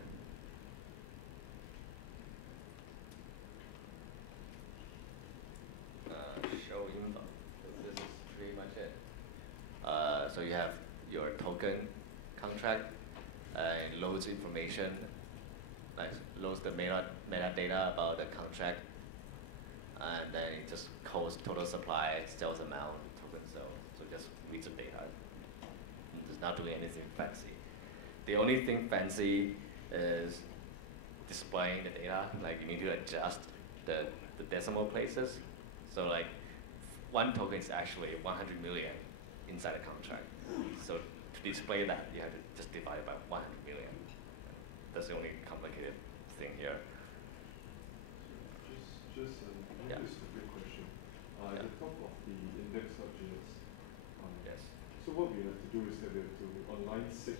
Show info. So this is pretty much it. So you have your token contract, it loads information, like loads the metadata about the contract, and then it just calls total supply, sales amount, token sold. So just reads the data. It's not doing anything fancy. The only thing fancy is displaying the data. Like you need to adjust the decimal places. So like one token is actually 100 million inside a contract. So to display that, you have to just divide it by 100 million. That's the only complicated thing here. Just a quick question. At the top of the index.js, yes. So what we have to do is that we have to, on line 6,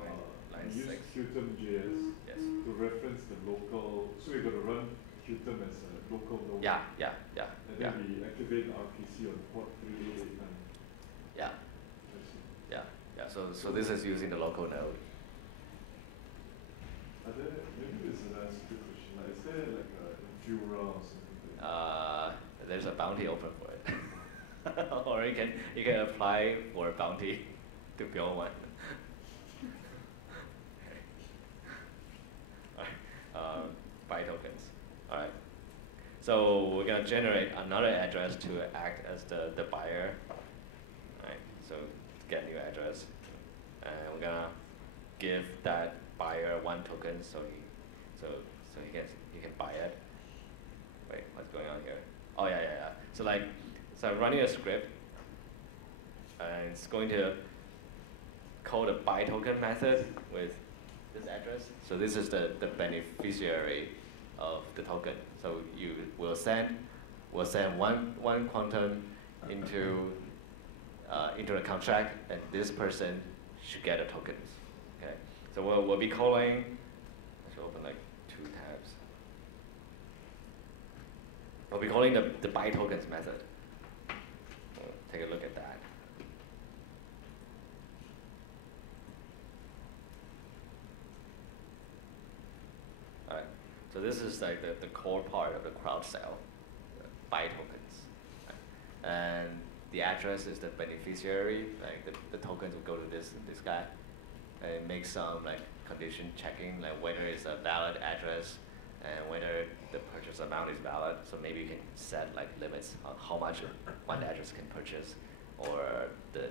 line use 6. Qtum.js to reference the local, so we're going to run Qtum as a local node. Yeah. And then we activate the RPC on port 3889. Yeah. So this is using the local node. there like a Jura or something? There's a bounty open for it. Or you can apply for a bounty to build one. Alright. Buy tokens. Alright. So we're gonna generate another address to act as the buyer. Alright. So get a new address. And we're gonna give that buyer 1 token so he can buy it. Wait, what's going on here? Oh yeah. So I'm running a script, and it's going to call the buy token method with this address. So this is the beneficiary of the token. So you will send one quantum into the contract, and this person should get a tokens. Okay. So we'll be calling. I should open like 2 tabs. We'll be calling the buy tokens method. We'll take a look at that. All right. So this is like the core part of the crowd sale, the buy tokens. Right. And the address is the beneficiary. Like the tokens will go to this guy. And it makes some like condition checking, like whether it's a valid address and whether the purchase amount is valid. So maybe you can set like limits on how much one address can purchase, or the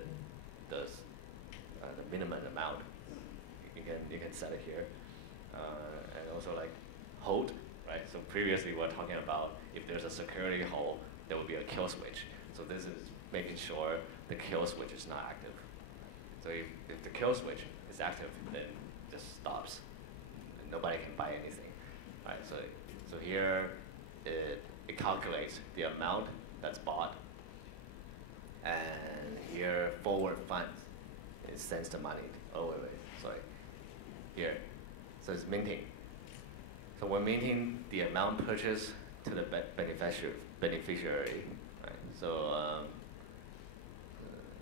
minimum amount. You can set it here, and also like hold, right? So previously we were talking about if there's a security hole, there will be a kill switch. So this is making sure the kill switch is not active. So if the kill switch is active, then it just stops. And nobody can buy anything. Right, so here it calculates the amount that's bought, and here forward funds. It sends the money. Oh wait, sorry. Here, so it's minting. So we're minting the amount purchased to the beneficiary. Right. So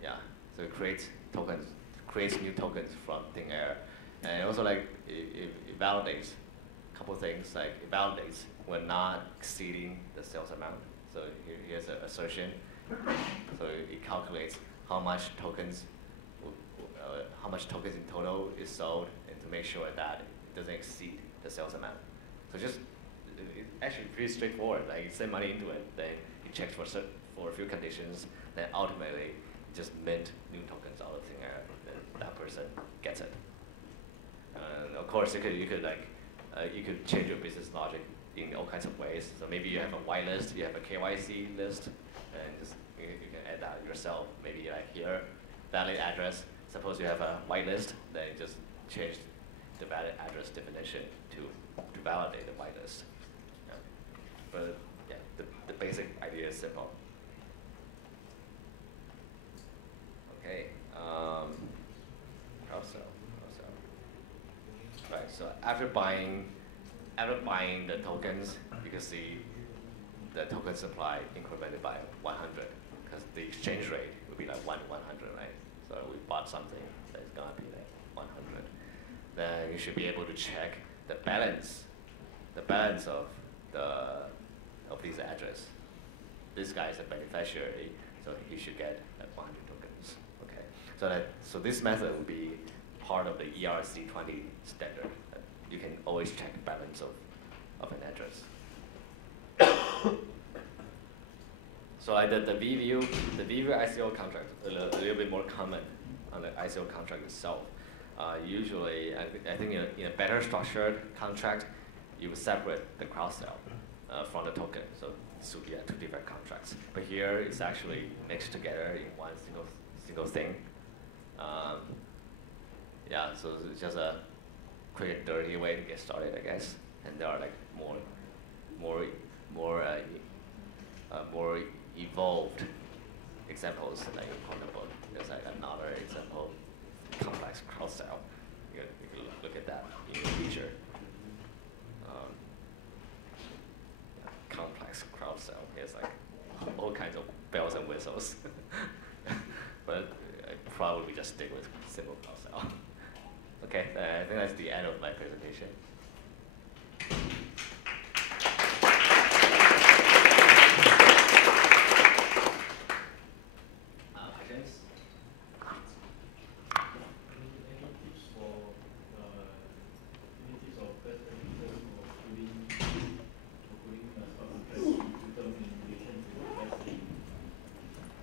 yeah, so it creates tokens, creates new tokens from thin air, and also like it validates a couple things. Like it validates we're not exceeding the sales amount. So here's an assertion. So it calculates how much tokens in total is sold, and to make sure that it doesn't exceed the sales amount. So it's actually pretty straightforward. Like you send money into it, then you check for a few conditions, then ultimately you just mint new tokens out of thin air, then that person gets it. And of course, you could change your business logic in all kinds of ways. So maybe you have a whitelist, you have a KYC list, and just you can add that yourself. Maybe like here, valid address. Suppose you have a whitelist, then you just change the valid address definition to validate the whitelist. Yeah. But yeah, the basic idea is simple. Okay. Cross-sell. Right. So after buying the tokens, you can see the token supply incremented by 100, because the exchange rate would be like 100, right? So we bought something that's gonna be like 100. Then you should be able to check the balance of these address. This guy is a beneficiary, so he should get like 100 tokens. Okay. So this method will be part of the ERC20 standard. You can always check the balance of an address. So like the VView ICO contract, a little bit more common on the ICO contract itself. Usually, I think in a better structured contract, you would separate the cross-sell from the token. So this would be 2 different contracts. But here, it's actually mixed together in one single thing. Yeah, so it's just a quick and dirty way to get started, I guess. And there are like more evolved examples like in the book. There's like another example, complex cross-sell. You can look at that in the future. Complex cross-sell. It's like all kinds of bells and whistles. But I probably just stick with simple cross-sell. Okay, I think that's the end of my presentation.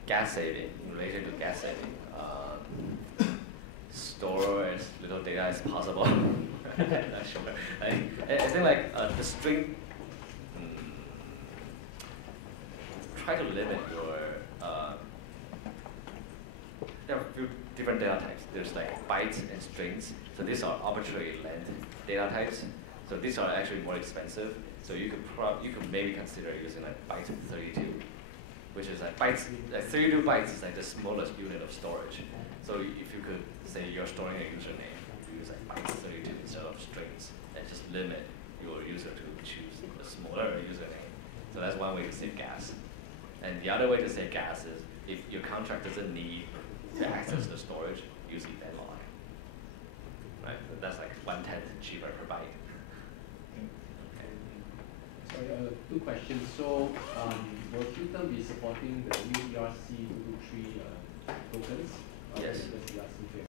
gas saving, in relation to gas saving, store as little data as possible. Not sure. I think like the string, try to limit your, there are a few different data types. There's like bytes and strings. So these are arbitrary length data types. So these are actually more expensive. So you could maybe consider using like byte 32, which is like bytes, like 32 bytes is like the smallest unit of storage. So if you could say you're storing a username, you use like bytes 32 instead of strings, and just limit your user to choose a smaller username. So that's one way to save gas. And the other way to save gas is if your contract doesn't need to access the storage, use event log. Right? That's like 1/10 cheaper per byte. Sorry, 2 questions. So, will Qtum be supporting the new ERC 223 tokens? Yes. Because ERC